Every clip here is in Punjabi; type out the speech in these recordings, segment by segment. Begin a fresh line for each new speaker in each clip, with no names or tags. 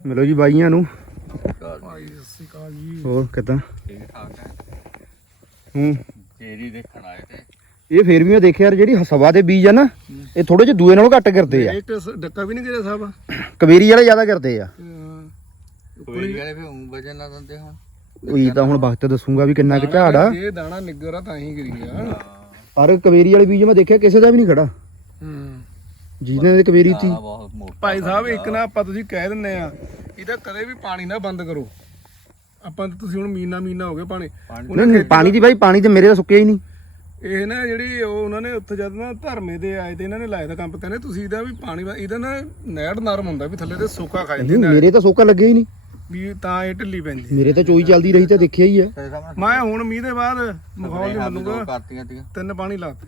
ਮਿਲੋ ਜੀ ਬਾਈਆਂ ਨੂੰ।
ਭਾਈ ਸਤਿ ਸ਼੍ਰੀ ਅਕਾਲ ਜੀ।
ਹੋਰ ਕਿਦਾਂ?
ਠੀਕ ਠਾਕ ਹੈ।
ਹੂੰ।
ਚੇਰੀ ਦੇਖਣ ਆਏ ਤੇ।
ਇਹ ਫੇਰ ਵੀ ਮੈਂ ਦੇਖਿਆ ਯਾਰ ਜਿਹੜੀ ਸਵਾ ਦੇ ਬੀਜ ਆ ਨਾ ਇਹ ਥੋੜੇ ਜਿਹੇ ਦੂਏ ਨਾਲੋਂ ਘੱਟ ਕਰਦੇ ਆ।
ਇੱਕ ਡੱਕਾ ਵੀ ਨਹੀਂ ਗਿਰਿਆ ਸਾਹਿਬ
ਕਵੇਰੀ ਵਾਲੇ ਜ਼ਿਆਦਾ ਕਰਦੇ ਆ।
ਕੋਈ ਵਾਲੇ ਫੇ ਉਂ ਵਜਨ ਨਾ ਦਿੰਦੇ ਹੁਣ।
ਉਹੀ ਤਾਂ ਹੁਣ ਵਕਤ ਦੱਸੂਗਾ ਵੀ ਕਿੰਨਾ ਕੁ ਝਾੜ ਆ।
ਇਹ ਦਾਣਾ ਨਿੱਗਰ ਆ ਤਾਂ ਹੀ ਗਿਰ ਗਿਆ
ਪਰ ਕਵੇਰੀ ਵਾਲੇ ਬੀਜ ਮੈਂ ਦੇਖਿਆ ਕਿਸੇ ਦਾ ਵੀ ਨਹੀਂ ਖੜਾ।
ਹੂੰ।
ਜਿਹਦੇ ਦੇ ਕਵੇਰੀ ਤੀ।
ਦਾਣਾ ਬਹੁਤ ਮੋਟਾ
ਭਾਈ ਸਾਹਿਬ ਇੱਕ ਨਾ ਆਪਾਂ ਤੁਸੀਂ ਕਹਿ ਦਿੰਨੇ ਆ ਇਹਦਾ ਕਦੇ ਵੀ ਪਾਣੀ ਨਾ ਬੰਦ ਕਰੋ। ਆਪਾਂ ਤਾਂ ਤੁਸੀਂ ਹੁਣ ਮੀਨਾ ਮੀਨਾ ਹੋ ਗਏ ਪਾਣੀ।
ਨਹੀਂ ਨਹੀਂ ਪਾਣੀ ਦੀ ਬਾਈ ਪਾਣੀ ਤੇ ਮੇਰੇ ਤਾਂ ਸੁੱਕਿਆ ਹੀ ਨਹੀਂ।
ਇਹ ਨਾ ਜਿਹੜੀ ਉਹ ਉਹਨਾਂ ਨੇ ਉੱਥੇ ਜਦ ਨਾ ਧਰਮੇ ਦੇ ਆਏ ਤੇ ਇਹਨਾਂ ਨੇ ਲਾਇਆ ਦਾ ਕੰਪ ਕਹਿੰਦੇ ਤੁਸੀਂ ਇਹਦਾ ਵੀ ਪਾਣੀ ਵਾ- ਇਹਦਾ ਨਾ ਨਹਿੜ ਨਰਮ ਹੁੰਦਾ ਵੀ ਥੱਲੇ ਤੇ ਸੋਕਾ ਖਾ ਜਾਂਦੀ।
ਨਹੀਂ ਮੇਰੇ ਤਾਂ ਸੋਕਾ ਲੱਗਿਆ ਹੀ ਨਹੀਂ।
ਵੀ ਤਾਂ ਇਹ ਢਿੱਲੀ ਪੈਂਦੀ
ਮੇਰੇ ਤਾਂ ਚੋਈ ਚੱਲਦੀ ਰਹੀ ਤਾਂ ਦੇਖਿਆ ਹੀ ਆ।
ਤੇਰੇ ਸਾਹਮਣੇ
ਮੈਂ ਹੁਣ ਮੀਂਹ ਦੇ ਬਾਅਦ ਮਾਹੌਲ ਜਿਹਾ
ਦੋ
ਮੰਨੂਗਾ।
ਕਰਤੀਆਂ ਤੀਆਂ।
ਤਿੰਨ ਪਾਣੀ ਲਾਤੇ।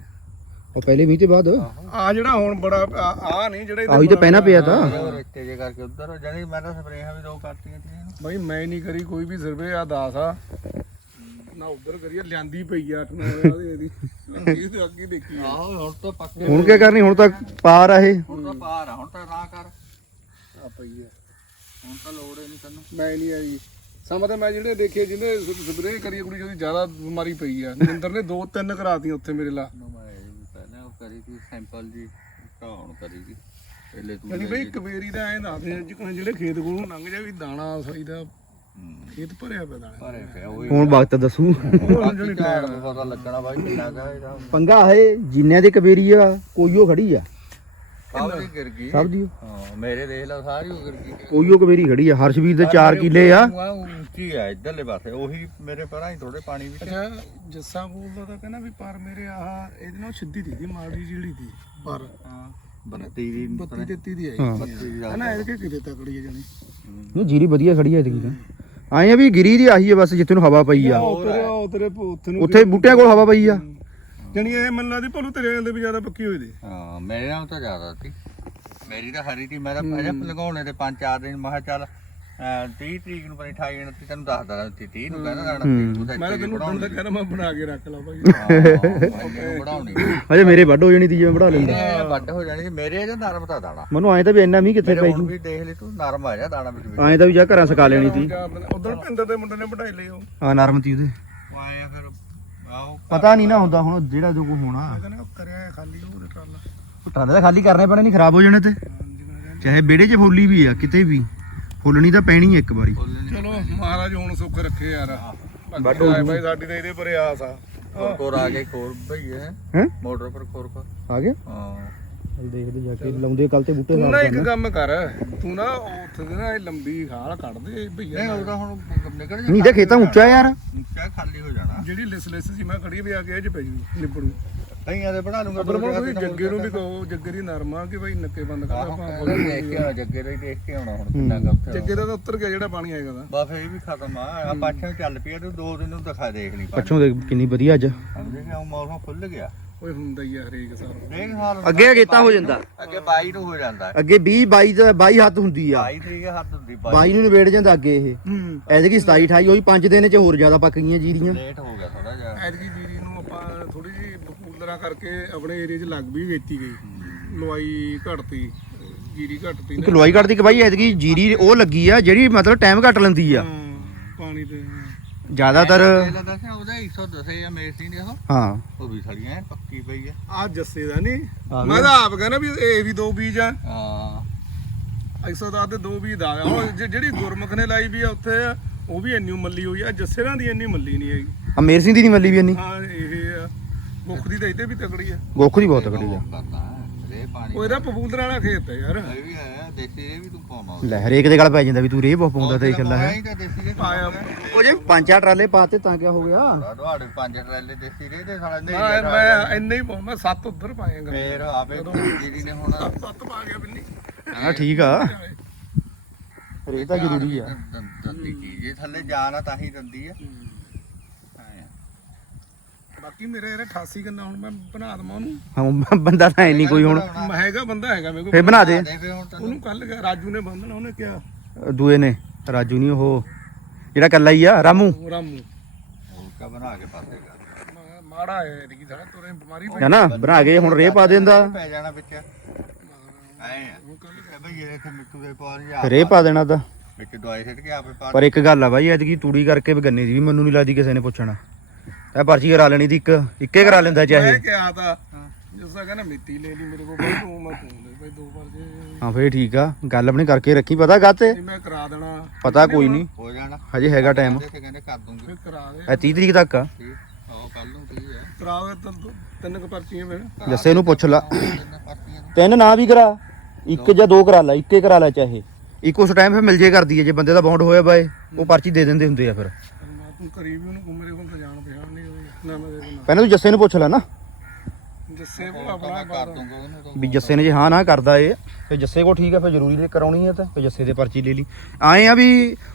ਉਹ ਪਹਿਲੇ ਮੀਂਹ ਤੇ ਬਾਅਦ?
ਆ ਜਿਹੜਾ ਹੁਣ ਬੜਾ ਆ ਨਹੀਂ ਜਿਹੜੇ ਇਹਦੇ
ਆਹੀ ਤਾਂ ਪਹਿਣਾ ਪਿਆ ਤਾਂ।
ਰੇਤੇ ਜੇ ਕਰਕੇ ਉਧਰ ਜਾਨੀ ਮੈਂ ਤਾਂ ਸਪਰੇਹਾਂ ਵੀ ਦੋ ਕਰਤੀਆਂ ਤੀਆਂ
ਬਾਈ ਮੈਂ ਨਹੀਂ ਕਰੀ ਕੋਈ ਵੀ ਸਰਵੇ ਆ ਦਾਸ ਆ। ਨਾ ਉਧਰ ਕਰੀਏ ਲਿਆਂਦੀ ਪਈ ਆ ਅੱਠ ਨੌ ਵਜੇ ਦੀ ਇਹਦੀ। ਇਹ ਤੇ ਅੱਗੇ ਦੇਖੀ ਆ।
ਆਹੋ ਹੁਣ ਤਾਂ ਪੱਕੇ
ਹੁਣ ਕੀ ਕਰਨੀ ਹੁਣ ਤਾਂ ਪਾਰ ਆ ਇਹ।
ਹੁਣ ਤਾਂ ਪਾਰ ਆ ਹੁਣ ਤਾਂ ਨਾ ਕਰ।
ਆ ਪਈ ਆ।
ਹੁਣ ਤਾਂ ਲੋੜ ਹੀ ਨਹੀਂ ਤੈਨੂੰ।
ਮੈਂ ਨਹੀਂ ਆਈ। ਸਮਾਂ ਤਾਂ ਮੈਂ ਜਿਹੜੇ ਦੇਖੇ ਜਿਹਨੇ ਸਪਰੇਅ ਕਰੀ ਕੁੜੀ ਜਿਹਦੀ ਜ਼ਿਆਦਾ ਬਿਮਾਰੀ ਪਈ ਆ। ਨਿੰਦਰ ਨੇ ਦੋ ਤਿੰਨ ਕਰਾਤੀਆਂ ਉੱਥੇ ਮੇਰੇ ਲਾ
ਨੂੰ ਮੈਂ ਇਹ ਵੀ ਪਹਿਲਾਂ ਉਹ ਕਰੀ ਸੀ ਸੈਂਪਲ ਜੀ ਢਾਉਣ ਕਰੀ ਸੀ। ਪਹਿਲੇ ਤੂੰ
ਯਾਨੀ ਬਈ ਕਵੇਰੀ ਦਾ ਐਂ ਦੱਸਦੇ ਆ ਜਿਕਣ ਜਿਹੜੇ ਖੇਤ ਕੋਲੋਂ ਲੰਘ ਜਾ ਵੀ ਦਾਣਾ ਸਹੀ ਦਾ ਖੇਤ ਭਰਿਆ ਪਿਆ ਦਾਣਾ।
ਭਰੇ ਪਿਆ ਉਹ
ਹੁਣ ਵਕਤ ਦੱਸੂ।
ਉਹ ਜਿਹੜੀ
ਝਾੜ ਨੂੰ ਪਤਾ ਲੱਗਣਾ ਬਾਈ ਕਿੰਨਾ ਕਾ ਇਹਦਾ।
ਪੰਗਾ ਹੈ ਜਿੰਨਿਆਂ ਦੇ ਕਵੇਰੀ ਆ ਕੋਈ ਉਹ ਖੜੀ ਆ।
ਸਭ ਦੀ ਗਿਰ ਗਈ।
ਸਭ ਦੀ
ਹਾਂ ਮੇਰੇ ਦੇਖ ਲਾ ਸਾਰੀ ਉਹ ਗਿਰ ਗਈ।
ਕੋਈ ਉਹ ਕਵੇਰੀ ਖੜੀ ਆ ਹਰਸ਼ਵੀਰ ਦੇ 4 ਕਿੱਲੇ ਆ।
ਉਹ ਉੱਚੀ ਆ ਇਧਰਲੇ ਪਾਸੇ। ਉਹੀ ਮੇਰੇ ਪਰਾਂ ਹੀ ਥੋੜੇ ਪਾਣੀ ਵਿੱਚ।
ਅੱਛਾ ਜੱਸਾ ਬੋਲਦਾ ਤਾਂ ਕਹਿੰਦਾ ਵੀ ਪਰ ਮੇਰੇ ਆਹ ਇਹਦੇ ਨਾਲ ਸਿੱਧੀ ਦੀ ਦੀ ਮਾੜੀ ਜਿਹੜੀ ਦੀ। ਪਰ।
ਹਾਂ 32 ਦੀ
32 33 ਦੀ ਆਈ।
ਹਾਂ।
32 ਦੀ
ਹੈ ਨਾ ਇਹਦੇ ਕਿਤੇ ਤਕੜੀ ਹੈ। ਜਾਨੀ
ਨਹੀਂ ਜੀਰੀ ਵਧੀਆ ਖੜੀ ਆ ਇਤਕੀ ਤਾਂ ਆਏ ਆ ਵੀ ਗਿਰੀ ਦੀ ਆਹੀ ਆ ਬਸ ਜਿੱਥੇ ਨੂੰ ਹਵਾ ਪਈ ਆ।
ਉੱਥੇ
ਬੂਟਿਆਂ ਕੋਲ ਹਵਾ ਪਈ ਆ।
ਜਾਨੀ ਇਹ ਮੈਨੂੰ ਲੱਗਦੀ ਭਲੂ ਤੇਰੇ ਜਾਂਦੇ ਵੀ ਜ਼ਿਆਦਾ ਪੱਕੀ ਹੋਈ ਦੀ।
ਹਾਂ ਮੇਰੇ ਨਾਲ ਤਾਂ ਜ਼ਿਆਦਾ ਸੀ। ਮੇਰੀ ਤਾਂ ਹਰੀ ਸੀ ਮੈਂ ਤਾਂ ਅਜੇ ਲਗਾਉਣੇ ਤੇ ਪੰਜ ਚਾਰ ਦਿਨ ਮੈਂ ਕਿਹਾ ਚੱਲ ਅਹ 30 ਤਰੀਕ ਨੂੰ ਪਣੀ 28 29 ਤੈਨੂੰ ਦੱਸਦਾ ਸੀ 30 ਨੂੰ ਕਹਿੰਦਾ ਜਾਣਾ ਸੀ ਤੂੰ ਤਾਂ
ਮੈਂ ਤਾਂ ਤੈਨੂੰ
ਬਣਾਉਣੀ
ਤਾਂ ਕਹਿੰਦਾ ਮੈਂ ਬਣਾ ਕੇ ਰੱਖ ਲਾ ਭਾਈ।
ਮੈਨੂੰ ਬਣਾਉਣੀ
ਅਜੇ ਮੇਰੇ ਵੱਡ ਹੋ ਜਾਣੀ ਤੀ ਜਿਵੇਂ ਬੜਾ ਲੈਂਦਾ।
ਵੱਡ ਹੋ ਜਾਣੀ ਸੀ ਮੇਰੇ ਜਾਂ ਨਰਮ ਤਾਂ ਦਾਣਾ।
ਮੈਨੂੰ ਆਏ ਤਾਂ ਵੀ ਇੰਨਾ ਮੀਂਹ ਕਿੱਥੇ
ਮੇਰੇ
ਪੈ
ਹੁਣ
ਜੂ।
ਵੀ ਦੇਖ ਲਈ ਤੂੰ ਨਰਮ ਆ ਜਾ ਦਾਣਾ ਵਿੱਚ
ਆਏ ਤਾਂ ਵੀ ਜਾ ਘਰਾਂ ਸਕਾ ਲੈਣੀ ਤੀ
ਉਧਰ ਭਿੰਦਰ ਦੇ ਮੁੰਡੇ ਨੇ ਵਢਾਈ ਲਈ ਉਹ।
ਆ ਨਰਮ ਤੀ ਉਹਦੇ।
ਆਏ ਆ ਫਿਰ ਆਹੋ
ਪਤਾ ਨਹੀਂ ਨਾ ਹੁੰਦਾ ਹੁਣ ਜਿਹੜਾ ਜੋ ਕੋ ਹੋਣਾ।
ਕਹਿੰਦਾ ਉਹ ਕਰਿਆ ਹੈ ਖਾਲੀ ਉਹ ਟਰਾਲਾ।
ਟਰਾਲੇ ਤਾਂ ਖਾਲੀ ਕਰਨੇ ਪੈਣੇ ਨਹੀਂ ਖਰਾਬ ਹੋ ਜਾਣੇ ਤੇ। ਚਾਹੇ ਵਿਹੜੇ 'ਚ ਫੁੱਲੀ ਵੀ ਆ ਕਿਤੇ ਵੀ। ਫੁੱਲਣੀ ਤਾਂ ਪੈਣੀ ਇੱਕ ਵਾਰੀ।
ਚਲੋ ਮਹਾਰਾਜ ਹੁਣ ਸੁੱਖ ਰੱਖੇ ਯਾਰ। ਬਾਕੀ ਆਏ ਭਾਈ ਸਾਡੀ ਤਾਂ ਇਹਦੇ ਪਰੇ ਆਸ ਆ।
ਕੋਰ ਕੋਰ ਆ ਕੇ ਕੋਰ ਭਈ ਹੈ।
ਹੈ?
ਮੋਟਰ ਪਰ ਕੋਰ ਕੋਰ।
ਆ ਗਿਆ
ਹਾਂ।
ਦੇਖਦੇ ਜਾ ਕੇ ਲਾਉਂਦੇ ਕੱਲ ਤੇ ਬੂਟੇ
ਤੂੰ ਨਾ
ਸਾਫ਼
ਇੱਕ
ਕਰਨਾ।
ਕੰਮ ਕਰ ਤੂੰ ਨਾ ਉੱਥੇ ਦੇ ਨਾ ਇਹ ਲੰਬੀ ਖਾਲ ਕੱਢ ਦੇ ਭਈਆ
ਨਹੀਂ ਉਹਦਾ ਹੁਣ ਨਿਕਲ
ਨਹੀਂ ਤਾਂ ਖੇਤਾਂ ਉੱਚਾ ਯਾਰ।
ਉੱਚਾ ਖਾਲੀ ਹੋ ਜਾਣਾ।
ਜਿਹੜੀ ਲਿਸ ਲਿਸ ਸੀ ਮੈਂ ਖੜੀ ਵੀ ਆ ਕੇ ਇਹ ਚ ਪੈ ਜੂ ਨਿਪੜੂ
ਕਈਆਂ ਦੇ ਬਣਾ ਲੂੰਗਾ
ਪਰ ਮੈਂ ਤੁਸੀਂ ਜੱਗੇ ਨੂੰ ਵੀ ਕਹੋ ਜੱਗੇ ਦੀ ਨਰਮ ਆ ਕਿ ਭਾਈ ਨੱਕੇ ਬੰਦ ਕਰ ਆਪਾਂ
ਉਹਦਾ ਦੇਖ ਕੇ ਆਉਣਾ ਜੱਗੇ ਦਾ ਹੀ ਦੇਖ ਕੇ ਆਉਣਾ ਹੁਣ ਕਿੰਨਾ ਕੁ ਉੱਥੇ
ਜੱਗੇ ਦਾ ਤਾਂ ਉੱਤਰ ਗਿਆ ਜਿਹੜਾ ਪਾਣੀ ਆਏਗਾ ਦਾ।
ਬਸ ਇਹ ਵੀ ਖਤਮ ਆ ਆ ਪਾਛੇ ਚੱਲ ਪਿਆ ਤੂੰ ਦੋ ਦਿਨ ਨੂੰ ਦਿਖਾ ਦੇਖ ਲਈ
ਪੱਛੋਂ ਦੇ ਕਿੰਨੀ ਵਧੀਆ ਅੱਜ।
ਮੌਸਮ ਖੁੱਲ ਗਿਆ।
ਓਏ ਹੁੰਦਾ ਹੀ ਆ ਹਰੇਕ ਸਾਲ।
ਦੇਖ ਸਾਲ
ਅੱਗੇ ਅਗੇਤਾ ਹੋ ਜਾਂਦਾ।
ਅੱਗੇ 22 ਨੂੰ ਹੋ ਜਾਂਦਾ।
ਅੱਗੇ 20 22 ਦਾ 22 ਹੱਥ ਹੁੰਦੀ ਆ।
22 ਤਰੀਕ ਹੱਦ ਹੁੰਦੀ
22 ਨੂੰ ਨਿਬੇੜ ਜਾਂਦਾ ਅੱਗੇ ਇਹ।
ਹੂੰ।
ਐਤਕੀ 27 28 ਹੋਈ 5 ਦਿਨ ਚ ਹੋਰ ਜ਼ਿਆਦਾ ਪੱਕ ਗਈਆਂ ਜੀਰੀਆਂ।
ਲੇਟ ਹੋ ਗਿਆ ਥੋੜਾ ਜਿਹਾ।
ਐਤਕੀ ਜੀਰੀ ਨੂੰ ਆਪਾਂ ਥੋੜੀ ਜੀ ਬਕੂਲਰਾਂ ਕਰਕੇ ਆਪਣੇ ਏਰੀਆ 'ਚ ਲੱਗ ਵੀ ਵੇਚੀ ਗਈ। ਲਵਾਈ ਘਟਤੀ ਜੀਰੀ ਘਟਤੀ
ਇੱਕ ਲੋਈ ਕੱਢਦੀ ਕਿ ਬਾਈ ਐਤਕੀ ਜੀਰੀ ਉਹ ਲੱਗੀ ਆ ਜਿਹੜੀ ਮਤਲਬ ਟਾਈਮ ਘੱਟ ਲੈਂਦੀ ਆ।
ਪਾਣੀ ਤੇ।
ਜ਼ਿਆਦਾਤਰ
ਇਹ ਲੱਗਾ ਸੀ ਉਹਦਾ 110 ਆ ਮੇਸੀ ਨੇ ਉਹ
ਹਾਂ।
ਉਹ ਵੀ ਸੜੀਆਂ ਐਨ ਪੱਕੀ ਪਈ ਆ।
ਆ ਜੱਸੇ ਦਾ ਨਹੀਂ
ਆ
ਮੈਂ ਤਾਂ ਆਪ ਕਹਿੰਦਾ ਵੀ ਇਹ ਵੀ ਦੋ ਬੀਜ ਆ।
ਹਾਂ।
110 ਦੇ ਦੋ ਬੀਜ ਦਾ ਆ। ਹੁਣ ਜਿ- ਜਿਹੜੀ ਗੁਰਮੁਖ ਨੇ ਲਾਈ ਵੀ ਆ ਉੱਥੇ ਆ, ਉਹ ਵੀ ਇੰਨੀ ਮੱਲੀ ਹੋਈ ਆ। ਜੱਸੇ ਰਾਂ ਦੀ ਇੰਨੀ ਮੱਲੀ ਨਹੀਂ ਹੈਗੀ।
ਅਮੇਰ ਸਿੰਘ ਦੀ ਨਹੀਂ ਮੱਲੀ ਵੀ ਇੰਨੀ।
ਹਾਂ ਇਹ ਆ। ਮੁੱਖ ਦੀ ਤਾਂ ਇਹਦੇ ਵੀ ਤਕੜੀ ਆ।
ਗੋਖ ਦੀ ਬਹੁਤ ਤਕੜੀ ਆ।
ਕਰਦਾ ਰੇ ਪਾਣੀ
ਉਹ ਇਹਦਾ ਪਪੂਲਰਾਂ ਵਾਲਾ ਖੇਤ ਹੈ ਯਾਰ।
ਇਹ ਵੀ ਹੈ। ਦੇਸੀ ਰੇ ਵੀ ਤੂੰ ਪਾਉਣਾ
ਲੈ ਹਰੇਕ ਦੇ ਗਲ ਪੈ ਜਾਂਦਾ ਵੀ ਤੂੰ ਰੇਹ ਬਹੁਤ ਪਾਉਂਦਾ ਤੇ ਇਕੱਲਾ ਹੈ
ਹੀ ਤਾਂ ਦੇਸੀ ਰੇ
ਪਾਇਆ
ਉਹ ਜੇ ਪੰਜ ਚਾਰ ਟਰਾਲੇ ਪਾਤੇ ਤਾਂ ਕੀ ਹੋ ਗਿਆ?
ਤੁਹਾਡੇ ਪੰਜ ਟਰੈਲੇ ਦੇਸੀ ਰੇ ਦੇ ਸਾਲਾ ਨਹੀਂ
ਮੈਂ ਮੈਂ ਇੰਨੇ ਹੀ ਪਾਉਂ ਮੈਂ ਸੱਤ ਉੱਧਰ ਪਾਏਗਾ।
ਫੇਰ ਆਪੇ ਜਿਹੜੀ ਨੇ ਹੁਣ
ਸੱਤ ਪਾ ਗਿਆ ਬਿੰਨੀ।
ਹਾਂ ਠੀਕ ਆ। ਰੇਹ ਤਾਂ ਜ਼ਰੂਰੀ ਆ।
ਦੰਦੀ ਚੀਜ਼ ਇਹ ਥੱਲੇ ਜਾਣਾ ਤਾਂ ਹੀ ਦੰਦੀ ਆ।
ਬਾਕੀ ਮੇਰੇ ਇਹਨੇ 88 ਗੰਨਾ ਹੁਣ ਮੈਂ ਬਣਾ ਦਵਾਂ ਉਹਨੂੰ।
ਹਾਂ ਬੰਦਾ ਤਾਂ ਹੈ ਨਹੀਂ ਕੋਈ ਹੁਣ।
ਮੈਂ ਹੈਗਾ ਬੰਦਾ ਹੈਗਾ ਮੇਰੇ ਕੋਲ।
ਫੇਰ ਬਣਾ ਦੇ।
ਦੇ
ਉਹਨੂੰ ਕੱਲ ਗਿਆ ਰਾਜੂ ਨੇ ਬੰਦਣਾ ਉਹਨੇ ਕਿਹਾ।
ਦੂਏ ਨੇ ਰਾਜੂ ਨਹੀਂ ਉਹ। ਜਿਹੜਾ ਕੱਲਾ ਹੀ ਆ ਰਾਮੂ?
ਉਹ ਰਾਮੂ।
ਕਾ ਬਣਾ ਕੇ ਪਾਸੇਗਾ
ਮੈਂ- ਮਾੜਾ ਹੈ ਇਹਦੀ ਸਾਰਾ ਤੁਰੇ ਬਿਮਾਰੀ ਪਈ
ਹੈ ਨਾ ਬਣਾ ਕੇ ਹੁਣ ਰੇਹ ਪਾ ਦਿੰਦਾ।
ਪੈ ਜਾਣਾ ਵਿੱਚ। ਐ ਇਹ ਦੇ
ਪਾ ਦੇਣਾ ਤਾਂ।
ਵਿੱਚ ਦਵਾਈ ਸਿੱਟ ਕੇ ਆਪੇ ਪਾ
ਪਰ ਇੱਕ ਗੱਲ ਆ ਬਾਈ ਐਤਕੀ ਤੂੜੀ ਕਰਕੇ ਵੀ ਗੰਨੇ ਦੀ ਵੀ ਮੈਨੂੰ ਨਹੀਂ ਲੱਗਦੀ ਕਿਸੇ ਨੇ ਪੁੱਛਣਾ। ਇਹ ਪਰਚੀ ਕਰਾ ਲੈਣੀ ਦੀ ਇੱਕ ਇੱਕੇ ਕਰਾ ਲੈਂਦਾ ਚਾਹੇ
ਮੈਂ ਕਿਹਾ ਤਾਂ ਜਿਸ ਦਾ ਕਹਿੰਦਾ ਮਿੱਟੀ ਲੈ ਲਈ ਮੇਰੇ ਕੋਲ ਬਈ ਤੂੰ ਮੈਂ ਤੂੰ ਲੈ ਬਈ ਦੋ ਵਾਰ ਜੇ।
ਹਾਂ ਫੇਰ ਠੀਕ ਆ। ਗੱਲ ਆਪਣੀ ਕਰਕੇ ਰੱਖੀ ਪਤਾ ਗਾਤੇ
ਮੈਂ ਕਰਾ ਦੇਣਾ।
ਪਤਾ ਕੋਈ ਨਹੀਂ।
ਹੋ ਜਾਣਾ।
ਹਜੇ ਹੈਗਾ ਟਾਈਮ
ਕਹਿੰਦੇ ਕਹਿੰਦੇ ਕਰ ਦੂੰਗੀ।
ਫਿਰ ਕਰਾ ਦੇ।
ਇਹ 30 ਤਰੀਕ ਤੱਕ ਆ।
ਠੀਕ ਉਹ ਕੱਲ ਨੂੰ ਠੀਕ ਹੈ
ਕਰਾ ਦੇ ਤਿੰਨ ਤਿੰਨ ਕੁ ਪਰਚੀਆਂ ਫਿਰ।
ਜੱਸੇ ਨੂੰ ਪੁੱਛ ਲਾ।
ਤਿੰਨ ਪਰਚੀਆਂ
ਤਿੰਨ ਨਾ ਵੀ ਕਰਾ ਇੱਕ ਜਾਂ ਦੋ ਕਰਾ ਲੈ ਇੱਕੇ ਕਰਾ ਲੈ ਚਾਹੇ। ਇੱਕ ਉਸ ਟਾਈਮ ਫਿਰ ਮਿਲ ਜੇ ਕਰਦੀ ਹੈ ਜੇ ਬੰਦੇ ਦਾ ਬੌਂਡ ਹੋਇਆ ਬਾਏ ਉਹ ਪਰਚੀ ਦੇ ਦਿੰਦੇ ਹੁੰਦੇ ਆ ਫਿਰ।
ਮੈਂ ਤੂੰ ਕਰੀ ਵੀ ਉਹਨੂੰ ਮੇਰੇ ਕੋਲ ਤਾਂ ਜਾਣ ਪਛਾਣ ਨਹੀਂ ਹੋਈ ਨਾ ਮੈਂ ਦੇ ਦੇਣਾ
ਪਹਿਲਾਂ ਤੂੰ ਜੱਸੇ ਨੂੰ ਪੁੱਛ ਲੈ ਨਾ।
ਜੱਸੇ ਕੋਲ ਆਪਣਾ
ਕਰ ਦੂੰਗਾ ਉਹਨੂੰ ਤਾਂ।
ਵੀ ਜੱਸੇ ਨੇ ਜੇ ਹਾਂ ਨਾ ਕਰਦਾ ਏ ਤੇ ਜੱਸੇ ਕੋ ਠੀਕ ਆ ਫਿਰ ਜ਼ਰੂਰੀ ਕਰਾਉਣੀ ਹੈ ਤਾਂ ਫਿਰ ਜੱਸੇ ਦੇ ਪਰਚੀ ਲੈ ਲਈ। ਆਏ ਆ ਵੀ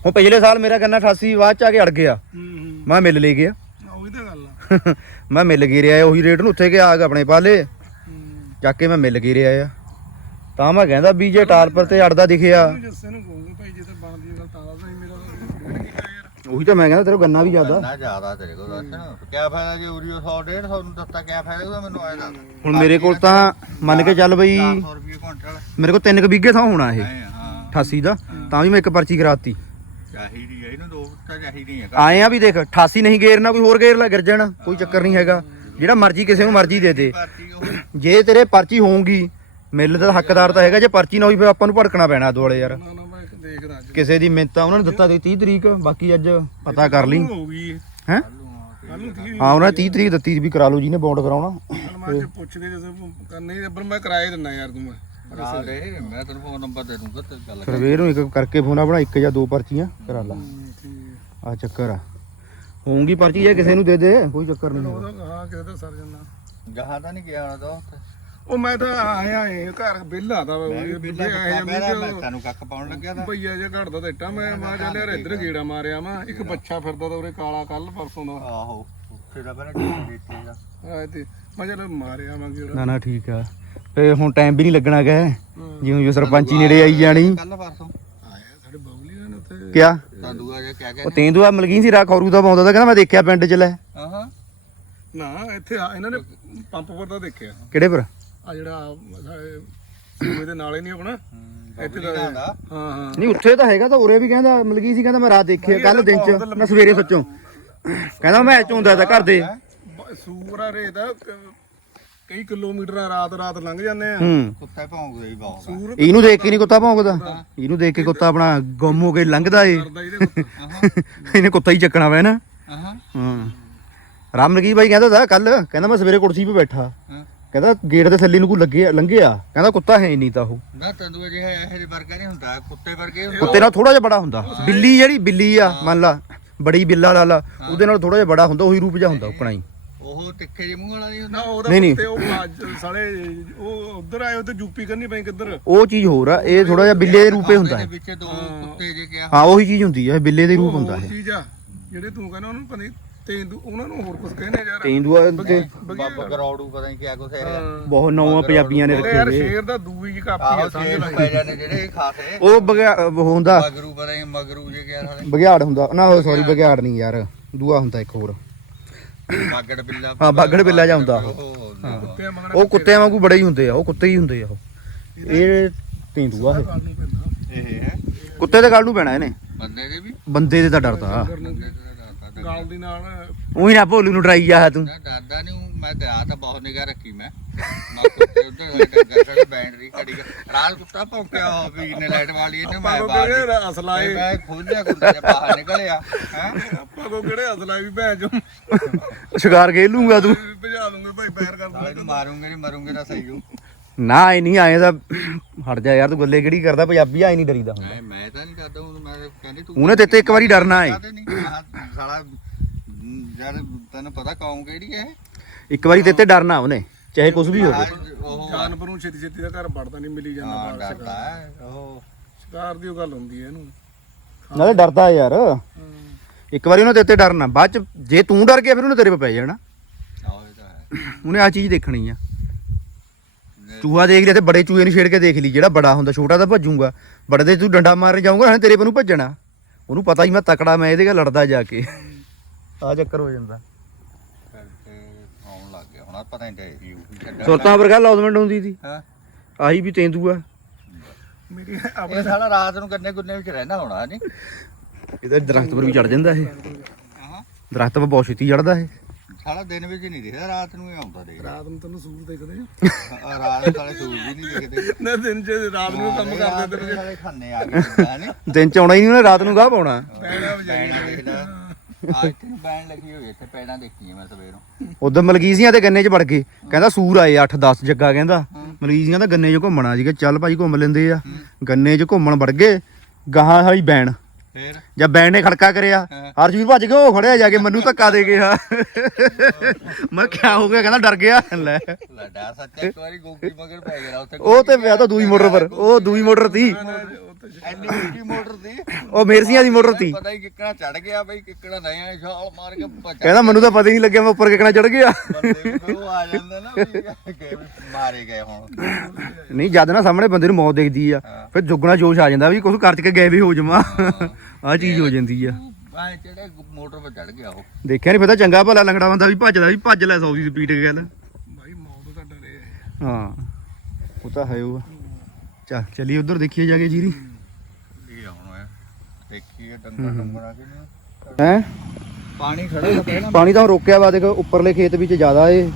ਹੁਣ ਪਿਛਲੇ ਸਾਲ ਮੇਰਾ ਗੰਨਾ 88 ਬਾਅਦ ਚ ਆ ਕੇ ਅੜ ਗਿਆ।
ਹੂੰ
ਮੈਂ ਮਿਲ ਲੈ ਗਿਆ।
ਉਹੀ ਤਾਂ ਗੱਲ ਆ।
ਮੈਂ ਮਿਲ ਗਈ ਰਿਹਾ ਉਹੀ ਰੇਟ ਨੂੰ ਉੱਥੇ ਗਿਆ ਆ ਕੇ ਆਪਣੇ ਪਾਲੇ।
ਹੂੰ।
ਚੱਕ ਕੇ ਮੈਂ ਮਿਲ ਗਈ ਰਿਹਾ ਆ। ਤਾਂ ਮੈਂ ਕਹਿੰਦਾ ਵੀ ਜੇ ਟਾਰਪਰ ਤੇ ਅੜਦਾ ਦਿਖਿਆ।
ਤੂੰ ਜੱਸੇ ਨੂੰ ਕਹੂੰਗਾ ਭਾਈ ਜੇ ਤਾਂ ਬਣਦੀ ਹੈ ਗੱਲ ਤਾਂ ਦੱਸ ਨਹੀਂ ਮੇਰਾ ਤਾਂ ਕੀ ਕਰਿਆ ਯਾਰ
ਉਹੀ ਤਾਂ ਮੈਂ ਕਹਿੰਦਾ ਤੇਰੇ ਕੋਲ ਗੰਨਾ ਵੀ ਜ਼ਿਆਦਾ।
ਨਾ ਜ਼ਿਆਦਾ ਤੇਰੇ ਕੋਲ ਦੱਸ ਕਿਆ ਫਾਇਦਾ ਜੇ ਉਰੀਓ 100 150 ਨੂੰ ਦਿੱਤਾ ਕਿਆ ਫਾਇਦਾ ਉਹਦਾ ਮੈਨੂੰ ਆਇਆ ਦੱਸ।
ਹੁਣ ਮੇਰੇ ਕੋਲ ਤਾਂ ਮੰਨ ਕੇ ਚੱਲ ਬਈ
400 ਰੁਪਏ ਕੁਇੰਟਲ।
ਮੇਰੇ ਕੋਲ ਤਿੰਨ ਕੁ ਵੀਗੇ ਥਾਂ ਹੋਣਾ ਇਹ
ਐ ਹਾਂ।
88 ਦਾ ਤਾਂ ਵੀ ਮੈਂ ਇੱਕ ਪਰਚੀ ਕਰਾਤੀ।
ਚਾਹੀਦੀ ਹੈ ਇਹਨੂੰ ਦੋ ਤਾਂ ਚਾਹੀਦੀ ਹੈ
ਆਏ ਆ ਵੀ ਦੇਖ 88 ਨਹੀਂ ਗੇਰਨਾ ਕੋਈ ਹੋਰ ਗੇਰ ਲੈ ਗਿਰ ਜਾਣਾ ਕੋਈ ਚੱਕਰ ਨਹੀਂ ਹੈਗਾ। ਜਿਹੜਾ ਮਰਜ਼ੀ ਕਿਸੇ ਨੂੰ ਮਰਜ਼ੀ ਦੇ ਦੇ। ਜੇ ਤੇਰੇ ਪਰਚੀ ਹੋਊਗੀ ਮਿਲ ਦਾ ਹੱਕਦਾਰ ਤਾਂ ਹੈਗਾ ਜੇ ਪਰਚੀ ਨਾ ਹੋਈ ਫਿਰ ਆਪਾਂ ਨੂੰ ਭੜਕਣਾ ਪੈਣਾ ਦੁਆਲੇ ਯਾਰ।
ਦੇਖਦਾ ਅੱਜ।
ਕਿਸੇ ਦੀ ਮਿੰਤਾ ਉਹਨਾਂ ਨੇ ਦਿੱਤਾ ਤੇ 30 ਤਰੀਕ ਬਾਕੀ ਅੱਜ ਪਤਾ ਕਰ ਲਈ।
ਹੋ ਗਈ।
ਹੈ?
ਕੱਲ ਨੂੰ ਕੀ
ਹਾਂ ਉਹਨਾਂ ਨੇ 30 ਤਰੀਕ ਦਿੱਤੀ ਵੀ ਕਰਾ ਲਓ ਜਿਹਨੇ ਬੌਂਡ ਕਰਾਉਣਾ।
ਮੈਂ ਅੱਜ ਪੁੱਛਦੇ ਜਦੋਂ ਕਰਨੇ ਤੇ ਪਰ ਮੈਂ ਕਰਾਏ ਦਿੰਨਾ ਯਾਰ ਤੂੰ ਮੈਂ।
ਕਰਾ ਦੇ ਮੈਂ ਤੈਨੂੰ ਫੋਨ ਨੰਬਰ ਦੇ ਦੂੰਗਾ ਤੇ ਗੱਲ ਕਰ
ਫਿਰ ਨੂੰ ਇੱਕ ਕਰਕੇ ਫੋਨ ਆਪਣਾ ਇੱਕ ਜਾਂ ਦੋ ਪਰਚੀਆਂ ਕਰਾ ਲਾ। ਆ ਚੱਕਰ ਆ। ਹੋਊਗੀ ਪਰਚੀ ਜੇ ਕਿਸੇ ਨੂੰ ਦੇ ਦੇ ਕੋਈ ਚੱਕਰ ਨਹੀਂ।
ਉਹਦਾ ਹਾਂ ਕਿਤੇ ਤਾਂ ਸਰ ਜਾਂਦਾ।
ਜਹਾਂ ਤਾਂ ਨਹੀਂ ਗਿਆ ਹੋਣਾ ਦੋਸਤ
ਉਹ ਮੈਂ ਤਾਂ ਆਇਆ ਏ ਘਰ ਬਿੱਲ
ਮੈਂ ਮੈਂ ਤੁਹਾਨੂੰ ਕੱਖ ਪਾਉਣ ਲੱਗਿਆ ਤਾਂ।
ਭਈਆ ਜੇ ਘੜਦਾ ਤਾਂ ਇੱਟਾਂ ਮੈਂ ਮਾ ਚੱਲ ਯਾਰ ਇੱਧਰ ਗੇੜਾ ਮਾਰਿਆ ਵਾ ਇੱਕ ਬੱਚਾ ਫਿਰਦਾ ਤਾਂ ਉਰੇ ਕਾਲਾ ਕੱਲ ਪਰਸੋਂ ਦਾ।
ਆਹੋ ਉੱਥੇ ਦਾ ਪਹਿਲਾਂ ਟੀਮ ਦਿੱਤੀ ਦਾ
ਆ। ਤੇ ਮੈਂ ਚੱਲ ਮਾਰਿਆ ਵਾ ਗੇੜਾ।
ਨਾ ਨਾ ਠੀਕ ਆ। ਫੇ ਹੁਣ ਟਾਈਮ ਵੀ ਨਹੀਂ ਲੱਗਣਾ ਗਾ।
ਹਾਂ।
ਜਿਉਂ ਜਿਉਂ ਸਰਪੰਚੀ ਨੇੜੇ ਆਈ ਜਾਣੀ।
ਕੱਲ ਪਰਸੋਂ।
ਆਇਆ ਸਾਡੇ ਬਬਲੀ ਨੇ ਉੱਥੇ।
ਕਿਆ?
ਤੰਦੂਆ ਜਿਹਾ ਕਹਿ
ਉਹ
ਗਿਆ
ਤੇਂਦੂਆ ਮਲਗੀਨ ਸੀ ਰਾ ਖੌਰੂ ਦਾ ਪਾਉਂਦਾ ਤਾਂ ਕਹਿੰਦਾ ਮੈਂ ਦੇਖਿਆ ਪਿੰਡ ਚ ਲੈ।
ਆਹਾਂ।
ਨਾ ਇੱਥੇ ਇਹਨਾਂ ਨੇ ਪੰਪ ਪਰ ਦਾ ਦੇਖਿਆ।
ਕਿਹੜੇ ਪਰ?
ਆ ਜਿਹੜਾ ਸਾਡੇ ਸੂਏ ਦੇ ਨਾਲੇ ਨਹੀਂ ਆਪਣਾ? ਇੱਥੇ ਦਾ। ਹਾਂ ਹਾਂ।
ਨਹੀਂ ਉੱਥੇ ਤਾਂ ਹੈਗਾ ਤਾਂ ਉਰੇ ਵੀ ਕਹਿੰਦਾ ਮਲਗੀ ਸੀ ਕਹਿੰਦਾ ਮੈਂ ਰਾਤ ਦੇਖਿਆ ਕੱਲ ਦਿਨ ਚ ਨਾ ਸਵੇਰੇ ਸੱਚੋਂ। ਕਹਿੰਦਾ ਮੈਚ ਹੁੰਦਾ ਤਾਂ ਘਰ ਦੇ।
ਸੂਰਾ ਰੇਦਾ ਕਈ ਕਿਲੋਮੀਟਰ ਰਾਤ ਰਾਤ ਲੰਘ ਜਾਂਦੇ ਆ।
ਕੁੱਤੇ ਭੌਂਕਦੇ ਹੀ ਬਹੁਤ। ਆ।
ਇਹਨੂੰ ਦੇਖ ਕੇ ਨਹੀਂ ਕੁੱਤਾ ਭੌਂਕਦਾ। ਇਹਨੂੰ ਦੇਖ ਕੇ ਕੁੱਤਾ ਆਪਣਾ ਗੁੰਮ ਹੋ ਕੇ ਲੰਘਦਾ ਏ। ਇਹਨੇ ਕੁੱਤਾ ਹੀ ਚੱਕਣਾ ਵਾ ਨਾ? ਹਾਂ। ਰਾਮ ਲਗੀ ਬਾਈ ਕਹਿੰਦਾ ਤਾਂ ਕੱਲ ਕਹਿੰਦਾ ਮੈਂ ਸਵੇਰੇ ਕੁਰਸੀ 'ਤੇ ਬੈਠਾ।
ਹਾਂ।
ਕਹਿੰਦਾ ਗੇਟ ਦੇ ਥੱਲੇ ਨੂੰ ਕੋਈ ਲੱਗੇ ਲੰਘਿਆ। ਕਹਿੰਦਾ ਕੁੱਤਾ ਹੈ ਹੀ ਨਹੀਂ ਤਾਂ ਉਹ।
ਨਾ ਤੰਦੂਆ ਜਿਹਾ ਇਹੋ ਜਿਹੇ ਵਰਗਾ ਨਹੀਂ ਹੁੰਦਾ ਕੁੱਤੇ ਵਰਗੇ ਹੁੰਦਾ।
ਕੁੱਤੇ ਨਾਲ ਥੋੜਾ ਜਿਹਾ ਬੜਾ ਹੁੰਦਾ। ਬਿੱਲੀ ਜਿਹੜੀ ਬਿੱਲੀ ਆ ਮੰਨ ਲਾ ਬੜੀ ਬਿੱਲਾ ਲਾ ਲਾ ਉਹਦੇ ਨਾਲ ਥੋੜਾ ਜਿਹਾ ਬੜਾ ਹੁੰਦਾ ਉਹੀ ਰੂਪ ਜਿਹਾ ਹੁੰਦਾ ਉਕਣਾ ਹੀ।
ਉਹ ਤਿੱਖੇ ਜਿਹੇ ਮੂੰਹ ਵਾਲਾ ਨਹੀਂ ਹੁੰਦਾ।
ਨਾ ਉਹਦਾ
ਨਹੀਂ, ਨਹੀਂ।
ਤੇ ਉਹ ਸਾਲੇ ਉਹ ਉਧਰ ਆਏ ਉਹ ਤੇ ਯੂਪੀ ਕਰਨੀ ਪਈ ਕਿੱਧਰ?
ਉਹ ਚੀਜ਼ ਹੋਰ ਆ ਇਹ ਥੋੜਾ ਜਿਹਾ ਬਿੱਲੇ ਦੇ ਰੂਪੇ ਹੁੰਦਾ ਹੈ
ਇਹਦੇ ਵਿੱਚ ਦੋ ਕੁੱਤੇ ਜੇ ਕਿਹਾ
ਹਾਂ ਉਹੀ ਚੀਜ਼ ਹੁੰਦੀ ਹੈ ਬਿੱਲੇ ਦੇ ਰੂਪ ਹੁੰਦਾ
ਉਹ
ਹੈ
ਚੀਜ਼ ਆ ਜਿਹੜੇ ਤੂੰ ਕਹਿੰਦਾ ਉਹਨੂੰ ਪਤਾ ਤੇਂਦੂ ਉਹਨਾਂ ਨੂੰ ਹੋਰ ਕੁਝ ਕਹਿੰਦੇ ਯਾਰ।
ਤੇਂਦੂਆ ਤੇ
ਬਾਬਾ ਗਰੌੜੂ ਪਤਾ ਨਹੀਂ ਕਿਆ ਕੁਛ ਹੈ
ਬਹੁਤ ਨੌਵਾਂ ਪੰਜਾਬੀਆਂ ਨੇ
ਉਹਦੇ
ਰੱਖੇ
ਯਾਰ
ਹੋਏ।
ਸ਼ੇਰ ਦਾ ਦੂਈ ਜੀ ਕਾਪੀ
ਆਹੋ
ਆ ਸਮਝ
ਸ਼ੇਰ
ਲੈ
ਨੂੰ ਪੈ ਜਾਂਦੇ ਜਿਹੜੇ ਖਾਸੇ।
ਉਹ ਬਗਿਆ ਉਹ ਹੁੰਦਾ।
ਮਗਰੂ ਪਤਾ ਨਹੀਂ ਮਗਰੂ ਜੇ ਕਿਹਾ ਸਾਲੇ
ਬਗਿਆੜ ਹੁੰਦਾ। ਨਾ ਉਹ ਸੌਰੀ ਬਗਿਆੜ। ਨਹੀਂ ਯਾਰ। ਦੂਆ ਹੁੰਦਾ ਇੱਕ ਹੋਰ।
ਬਾਗੜ ਬਿੱਲਾ
ਹਾਂ, ਬਾਗੜ ਬਿੱਲਾ ਜਿਹਾ ਹੁੰਦਾ। ਉਹ।
ਉਹ
ਕੁੱਤਿਆਂ ਮੰਗਣਾ
ਉਹ ਕੁੱਤਿਆਂ ਵਾਂਗੂ ਬੜੇ ਹੀ ਹੁੰਦੇ ਆ। ਉਹ ਕੁੱਤੇ ਹੀ ਹੁੰਦੇ ਆ ਉਹ। ਇਹ ਤੇਂਦੂਆ ਇਹ।
ਗੱਲ ਨੂੰ ਪੈਂਦਾ।
ਇਹ ਹੈ।
ਕੁੱਤੇ ਦੇ ਗੱਲ ਨੂੰ ਪੈਣਾ ਇਹਨੇ।
ਬੰਦੇ ਦੇ ਵੀ।
ਬੰਦੇ ਦੇ ਤਾਂ ਡਰਦਾ
ਬੰਦੇ ਗਾਲ ਦੀ ਨਾਲ।
ਉਹੀ ਨਾ ਭੋਲੂ ਨੂੰ ਡਰਾਈ ਜਾ ਤੂੰ।
ਨਾ ਡਰਦਾ ਨਹੀਂ ਮੈਂ ਤਾਂ ਬਹੁਤ ਨਿਗਾਹ ਰੱਖੀ ਮੈਂ। ਮੈਂ ਕੁੱਤੇ ਉੱਧਰ ਡੰਗਰ ਖੜੇ ਬੈਟਰੀ ਖੜੀ ਰਾਤ ਕੁੱਤਾ ਭੌਂਕਿਆ ਉਹ ਵੀ ਨੇ ਲਾਈਟ ਵਾਲੀ ਇਹਨੇ ਮੈਂ
ਪਾਗੋ
ਬਾਹਰ
ਕਿਹੜੇ ਅਸਲਾ। ਏ
ਮੈਂ ਖੋਲਿਆ ਕੁੱਤੇ ਦੇ ਬਾਹਰ ਨਿਕਲਿਆ ਹੈ?
ਪਾਗੋ ਕਿਹੜੇ ਅਸਲਾ ਏ ਵੀ ਭੈਣ ਚੋ
ਸ਼ਿਕਾਰ ਖੇਲ ਲੂੰਗਾ ਤੂੰ।
ਭਜਾ ਦੂੰਗੇ ਭਾਈ ਪੈਰ ਕਰ
ਨੂੰ ਮਾਰੂੰਗੇ ਨਹੀਂ ਮਰੂੰਗੇ ਤਾਂ ਸਹੀ ਹੋ
ਨਾ ਇਹ ਨਹੀਂ ਆਏ ਤਾਂ ਹਟ ਜਾ ਯਾਰ ਤੂੰ ਗੱਲੇ ਕਿਹੜੀ ਕਰਦਾ ਪੰਜਾਬੀ ਆਏ ਨਹੀਂ ਡਰੀਦਾ ਹੁੰਦਾ।
ਮੈਂ ਮੈਂ ਤਾਂ ਨਹੀਂ ਕਰਦਾ ਹੁਣ ਮੈਂ ਕਹਿੰਦੀ ਤੂੰ
ਉਹਨੇ ਤੇਤੇ ਇੱਕ ਵਾਰੀ ਡਰਨਾ
ਆਹ ਸਾਲਾ ਯਾਰ ਤੈਨੂੰ ਪਤਾ ਕੌਮ ਕਿਹੜੀ ਹੈ
ਇੱਕ ਵਾਰੀ ਤੇਤੇ ਡਰਨਾ ਉਹਨੇ ਚਾਹੇ ਕੁਝ ਵੀ ਹੋਵੇ।
ਜਾਨਵਰ ਨੂੰ ਛੇਤੀ ਛੇਤੀ ਦਾ ਘਰ ਵੜਦਾ ਨਹੀਂ ਮਿਲੀ ਜਾਂਦਾ
ਹਾਂ,
ਬਾਹਰ
ਡਰਦਾ ਹੈ ਉਹ।
ਸ਼ਿਕਾਰ ਦੀ ਉਹ ਗੱਲ ਹੁੰਦੀ ਹੈ ਇਹਨੂੰ।
ਨਾਲੇ ਡਰਦਾ ਯਾਰ।
ਹਾਂ।
ਇੱਕ ਵਾਰੀ ਉਹਨੇ ਤੇਤੇ ਡਰਨਾ ਬਾਅਦ ਚ ਜੇ ਤੂੰ ਡਰ ਗਿਆ ਫਿਰ ਉਹਨੇ ਤੇਰੇ ਪੇ ਪੈ ਜਾਣਾ।
ਹੈ।
ਉਹਨੇ ਆ ਚੀਜ਼ ਦੇਖਣੀ ਆ। ਚੂਹਾ ਦੇਖ ਲਿਆ ਤੇ ਬੜੇ ਚੂਹੇ ਨੂੰ ਛੇੜ ਕੇ ਦੇਖ ਲਈ ਜਿਹੜਾ ਬੜਾ ਹੁੰਦਾ ਛੋਟਾ ਤਾਂ ਭੱਜੂਗਾ। ਬੜੇ ਦੇ ਤੂੰ ਡੰਡਾ ਮਾਰਨ ਜਾਊਗਾ ਹਣ ਤੇਰੇ ਪੇ ਨੂੰ ਭੱਜਣਾ। ਉਹਨੂੰ ਪਤਾ ਹੀ ਮੈਂ ਤਕੜਾ ਮੈਂ ਇਹਦੇ ਨਾਲ ਲੜਦਾ ਜਾ ਕੇ। ਆ ਚੱਕਰ ਹੋ ਜਾਂਦਾ।
ਆਉਣ ਲੱਗ ਗਿਆ ਹੁਣ ਪਤਾ ਨਹੀਂ ਤੇ ਹੀ ਛੱਡਿਆ
ਸੁਰਤਾਂ ਵਰਗਾ ਲੌਜ਼ਮੈਂਟ ਹੁੰਦੀ ਸੀ।
ਹਾਂ।
ਆਹੀ ਵੀ ਤੇਂਦੂਆ
ਮੇਰੀ
ਇਹ ਸਾਲਾ ਰਾਤ ਨੂੰ ਗੰਨੇ ਗੁੰਨੇ ਵਿੱਚ ਰਹਿੰਦਾ ਹੋਣਾ ਨਹੀਂ
ਇਹਦਾ ਦਰਖਤ ਪਰ ਵੀ ਚੜ ਜਾਂਦਾ ਇਹ। ਦਰਖਤ ਪਰ ਬਹੁਤ ਛੇਤੀ ਚੜਦਾ ਇਹ।
ਸਾਲਾ ਦਿਨ ਵਿੱਚ ਨਹੀਂ ਦਿਖਦਾ ਰਾਤ ਨੂੰ ਹੀ ਆਉਂਦਾ ਦੇਖ
ਰਾਤ ਨੂੰ ਤੈਨੂੰ ਸੂਰ ਦੇਖਦੇ ਆ।
ਆ ਰਾਤ ਸਾਲੇ ਸੂਰਜ ਹੀ ਨਹੀਂ ਦਿਖਦੇ।
ਨਾ ਦਿਨ ਚ ਰਾਤ ਨੂੰ ਕੰਮ ਕਰਦੇ ਤੇ
ਸਾਲੇ ਖਾਨੇ ਆ ਗਏ ਨਹੀਂ
ਦਿਨ ਚ ਆਉਣਾ ਹੀ ਨਹੀਂ ਉਹਨੇ ਰਾਤ ਨੂੰ ਗਾਹ ਪਾਉਣਾ।
ਪੈਣਾ ਵਜਾਈ
ਪੈਣਾ ਦੇਖਦਾ। ਆ ਇੱਥੇ ਨੂੰ ਬੈਣ ਲੱਗੀ ਹੋਈ ਇੱਥੇ ਪੈਣਾ ਦੇਖੀਆਂ ਮੈਂ ਸਵੇਰੋਂ।
ਉਦੋਂ ਮਲਗੀਜ਼ੀਆਂ ਤੇ ਗੰਨੇ 'ਚ ਵੜ ਗਏ। ਕਹਿੰਦਾ ਸੂਰ ਆਏ 8-10 ਜੱਗਾ ਕਹਿੰਦਾ। ਮਲਗੀਜ਼ੀਆਂ ਤਾਂ ਗੰਨੇ 'ਚ ਘੁੰਮਣਾ ਸੀਗਾ ਚੱਲ ਭਾਈ ਘੁੰਮ ਲੈਂਦੇ ਆ। ਗੰਨੇ 'ਚ ਘੁੰਮਣ ਵੜ ਗਏ ਗਾਹਾਂ ਵਾਲੀ ਬੈਣ।
ਫੇਰ?
ਜਦ ਬੈਣ ਨੇ ਖੜਕਾ ਕਰਿਆ। ਹਰਜੀਤ ਭੱਜ ਗਿਆ ਉਹ ਖੜਿਆ ਜਾ ਕੇ ਮੈਨੂੰ ਧੱਕਾ ਦੇ ਗਿਆ ਮੈਂ ਕਿਹਾ ਹੋ ਗਿਆ? ਕਹਿੰਦਾ ਡਰ ਗਿਆ। ਲੈ।
ਲੱਡਾ ਸੱਚਾ ਇੱਕ ਵਾਰੀ ਗੋਪੀ ਮਗਰ ਪੈ ਗਿਆ ਉੱਥੇ
ਉਹ ਤੇ ਪਿਆ ਤਾਂ ਦੂਈ ਮੋਟਰ ਪਰ ਉਹ ਦੂਈ ਮੋਟਰ ਤੀ
ਐਨੀ ਵੱਡੀ ਮੋਟਰ ਦੀ
ਉਹ ਮੇਰਸੀਆਂ ਦੀ ਮੋਟਰ ਤੀ
ਪਤਾ ਹੀ ਕਿੱਕਣਾ ਚੜ ਗਿਆ ਬਈ ਕਿੱਕਣਾ ਨਹੀਂ ਆਇਆ ਛਾਲ ਮਾਰ ਕੇ ਭੱਜ
ਕਹਿੰਦਾ ਮੈਨੂੰ ਤਾਂ ਪਤਾ ਹੀ ਨਹੀਂ ਲੱਗਿਆ ਮੈਂ ਉੱਪਰ ਕਿਕਣਾ ਚੜ ਗਿਆ।
ਬੰਦੇ ਵੀ ਉਹ ਆ ਜਾਂਦਾ ਨਾ ਵੀ ਕਿ ਮਾਰੇ ਗਏ ਹੁਣ।
ਨਹੀਂ ਜਦ ਨਾ ਸਾਹਮਣੇ ਬੰਦੇ ਨੂੰ ਮੌਤ ਦਿਖਦੀ ਆ ਫਿਰ ਜੁਗਣਾ ਜੋਸ਼ ਆ ਜਾਂਦਾ ਵੀ ਕੁਝ ਕਰ ਕੇ ਗਏ ਵੀ ਹੋ ਜਾਵਾਂ। ਆ ਚੀਜ਼ ਹੋ ਜਾਂਦੀ ਆ।
ਆ ਜਿਹੜੇ ਮੋਟਰ 'ਤੇ ਚੜ ਗਿਆ ਉਹ।
ਦੇਖਿਆ ਨਹੀਂ ਪਤਾ ਚੰਗਾ ਭਲਾ ਲੰਗੜਾ ਬੰਦਾ ਵੀ ਭੱਜਦਾ ਵੀ ਭੱਜ ਲੈ 100 ਦੀ ਸਪੀਡ ਗੱਲ।
ਭਾਈ ਮੌਤ ਦਾ ਡਰੇ ਆ।
ਹਾਂ ਉਹ ਤਾਂ ਹੈ ਉਹ ਚੱਲ ਚਲੀ ਉਧਰ ਦੇਖੀਏ ਜਾ ਕੇ ਜੀਰੀ।
ਦੇਖੀਏ ਡੰਗਰ ਡੰਗਰ ਆ ਕੇ ਨਾ।
ਹੈ?
ਪਾਣੀ ਖੜਾ
ਪਾਣੀ ਤਾਂ ਰੋਕਿਆ ਵਾ ਦੇਖ ਉੱਪਰਲੇ ਖੇਤ ਵਿੱਚ ਜ਼ਿਆਦਾ ਏ।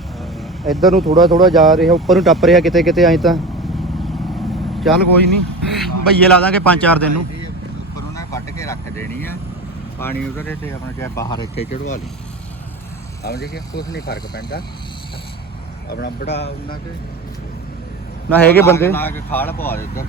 ਇੱਧਰ ਨੂੰ ਥੋੜਾ ਥੋੜਾ ਜਾ ਰਿਹਾ ਉੱਪਰ ਨੂੰ ਟੱਪ ਰਿਹਾ ਕਿਤੇ ਕਿਤੇ ਐਂ ਤਾਂ। ਚੱਲ ਕੋਈ ਨਹੀਂ ਭਈਏ ਲਾ ਦਾਂਗੇ 5-4 ਦਿਨ ਨੂੰ।
ਉੱਪਰ ਉਹਨਾਂ ਨੇ ਵੱਢ ਕੇ ਰੱਖ ਦੇਣੀ ਆ। ਪਾਣੀ ਉਧਰ ਤੇ ਆਪਣਾ ਚਾਹੇ ਬਾਹਰ ਇੱਥੇ ਚੜਵਾ ਲਈ। ਸਮਝ ਗਿਆ ਕੁਛ ਨਹੀਂ ਫ਼ਰਕ ਪੈਂਦਾ। ਆਪਣਾ ਬੜਾ ਉਹਨਾਂ ਕੇ
ਨਾ ਹੈਗੇ ਬੰਦੇ।
ਲਾ ਕੇ ਖਾਲ ਪਵਾ ਦੇ ਉੱਧਰ।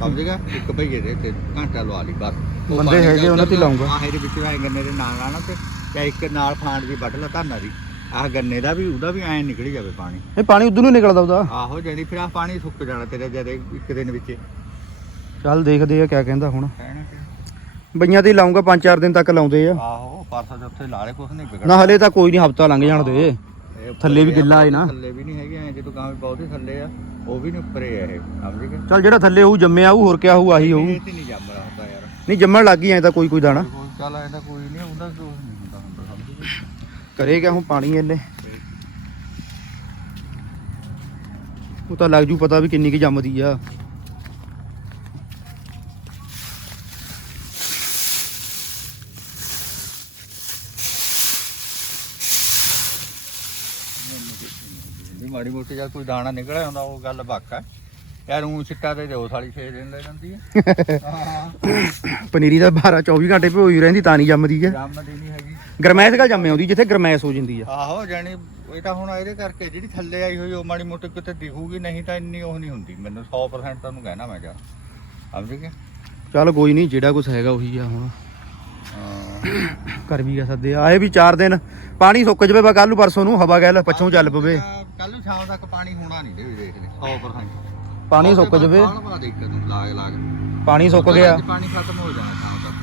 ਸਮਝ ਗਿਆ? ਇੱਕ ਭਈਏ ਦੇ ਤੇ ਘੰਟਾ ਲਵਾ ਲਈ ਬਸ।
ਬੰਦੇ ਹੈਗੇ, ਉਹਨਾਂ ਤੇ ਲਾਊਂਗਾ।
ਆਹ ਇਹਦੇ ਵਿੱਚ ਆਏ ਗੰਨੇ ਦੇ ਨਾਲ ਆਣਾ ਤੇ ਜਾਂ ਇੱਕ ਨਾਲ ਫਾਂਡ ਦੀ ਵੱਢ ਲਾ ਧਾਨਾ ਦੀ ਆਹ ਗੰਨੇ ਦਾ ਵੀ ਉਹਦਾ ਵੀ ਐਂ ਨਿਕਲ ਜਾਵੇ ਪਾਣੀ।
ਇਹ ਪਾਣੀ ਉਧਰ ਨੂੰ ਨਿਕਲਦਾ ਉਹਦਾ।
ਆਹੋ ਜਿਹੜੀ ਫਿਰ ਆਹ ਪਾਣੀ ਸੁੱਕ ਜਾਣਾ ਤੇਰੇ ਜਦ ਇੱਕ ਦਿਨ ਵਿੱਚ।
ਚੱਲ ਦੇਖਦੇ ਆ ਕਿਆ ਕਹਿੰਦਾ ਹੁਣ। ਬਈਆਂ ਤੇ ਹੀ ਲਾਉਂਗਾ 5-4 ਦਿਨ ਤੱਕ ਲਾਉਂਦੇ ਆ।
ਆਹੋ ਪਰਸੋਂ ਦੇ ਉੱਥੇ ਲਾ ਲੈ ਕੁਛ ਨਹੀਂ ਵਿਗੜ
ਨਾ ਹਲੇ ਤਾਂ ਕੋਈ ਨਹੀਂ ਹਫਤਾ ਲੰਘ ਜਾਣ ਦੇ। ਥੱਲੇ ਵੀ ਗਿੱਲਾ ਏ ਨਾ।
ਥੱਲੇ ਵੀ ਨਹੀਂ ਹੈਗੇ ਐ ਜਦੋਂ ਗਾਂ ਵੀ ਬਹੁਤੇ ਥੱਲੇ ਆ ਉਹ ਵੀ ਨਹੀਂ ਉੱਪਰੇ ਆ ਇਹ ਸਮਝ ਗਏ?
ਚੱਲ ਜਿਹੜਾ ਥੱਲੇ ਹੋਊ ਜੰਮਿਆ ਹੋਊ ਹੋਰ ਕਿਆ ਹੋਊ ਆਹੀ ਹੋਊ।
ਇਹ ਤੇ ਨਹੀਂ ਜੰਮ ਰਿਹਾ ਹੁੰਦਾ ਯਾਰ
ਨਹੀਂ ਜੰਮਣ ਲੱਗ ਗਈ ਐ ਤਾਂ ਕੋਈ ਕੋਈ ਦਾਣਾ।
ਕੋਈ ਚੱਲ ਐਂਦਾ ਕੋਈ ਨਹੀਂ ਹੁੰਦਾ ਕੋਈ ਨਹੀਂ ਹੁੰਦਾ ਹੁੰਦਾ ਸਮਝ ਗਏ।
ਕਰੇ ਕਿਆ ਹੁਣ ਪਾਣੀ ਇਹਨੇ। ਉਹ ਤਾਂ ਲੱਗ ਜੂ ਪਤਾ ਵੀ ਕਿੰਨੀ ਕੀ ਜੰਮਦੀ ਆ।
ਮਾੜੀ ਮੋਟੀ ਜਾਂ ਕੋਈ ਦਾਣਾ ਨਿਕਲਿਆ ਹੁੰਦਾ ਉਹ ਗੱਲ ਵੱਖ ਹੈ ਯਾਰ ਉਹ ਛਿੱਟਾ ਤੇ ਦਿਓ ਸਾਲੀ 6 ਦਿਨ ਲੈ ਜਾਂਦੀ ਹੈ ਹਾਂ
ਪਨੀਰੀ ਦਾ 12 24 ਘੰਟੇ ਭੋਈ ਰਹਿੰਦੀ ਤਾਂ ਨਹੀਂ ਜੰਮਦੀ ਐ
ਜੰਮਦੀ ਨਹੀਂ ਹੈਗੀ।
ਗਰਮੈਸ਼ ਕਾ ਜੰਮੇ ਆਉਂਦੀ ਜਿੱਥੇ ਗਰਮੈਸ਼ ਹੋ ਜਾਂਦੀ ਆ।
ਆਹੋ ਇਹ ਤਾਂ ਹੁਣ ਇਹਦੇ ਕਰਕੇ ਜਿਹੜੀ ਥੱਲੇ ਆਈ ਹੋਈ ਉਹ ਮਾੜੀ ਮੋਟੀ ਕਿਤੇ ਦਿਖੂਗੀ ਨਹੀਂ ਤਾਂ ਇੰਨੀ ਉਹ ਨਹੀਂ ਹੁੰਦੀ। ਮੈਨੂੰ 100% ਤੁਹਾਨੂੰ ਕਹਿਣਾ ਮੈਂ ਜਾ। ਸਮਝ ਗਿਆ?
ਚੱਲ ਕੋਈ ਨਹੀਂ ਜਿਹੜਾ ਕੁਝ ਹੈਗਾ ਉਹੀ ਆ ਹੁਣ।
ਹਾਂ।
ਕਰ ਵੀ ਗਿਆ ਸੱਦੇ ਆਏ ਵੀ 4 ਦਿਨ ਪਾਣੀ ਸੁੱਕ ਜਵੇ ਬਾ ਕੱਲ ਨੂੰ ਪਰਸੋਂ ਨੂੰ ਹਵਾ ਗੈਲ ਪੱਛੋਂ ਚੱਲ ਪਵੇ।
ਕੱਲ ਨੂੰ ਸ਼ਾਮ ਤੱਕ ਪਾਣੀ ਹੋਣਾ ਨਹੀਂ ਦੇ ਵੀ ਦੇਖ ਲੈ 100%
ਪਾਣੀ ਸੁੱਕ ਜਵੇ।
ਖਾਲ ਪਾ ਦੇ ਇੱਕ ਨੂੰ ਲਾਗ ਲਾਗ।
ਪਾਣੀ ਸੁੱਕ ਗਿਆ।
ਅੱਜ ਪਾਣੀ ਖਤਮ ਹੋ ਜਾਣਾ ਸ਼ਾਮ ਤੱਕ।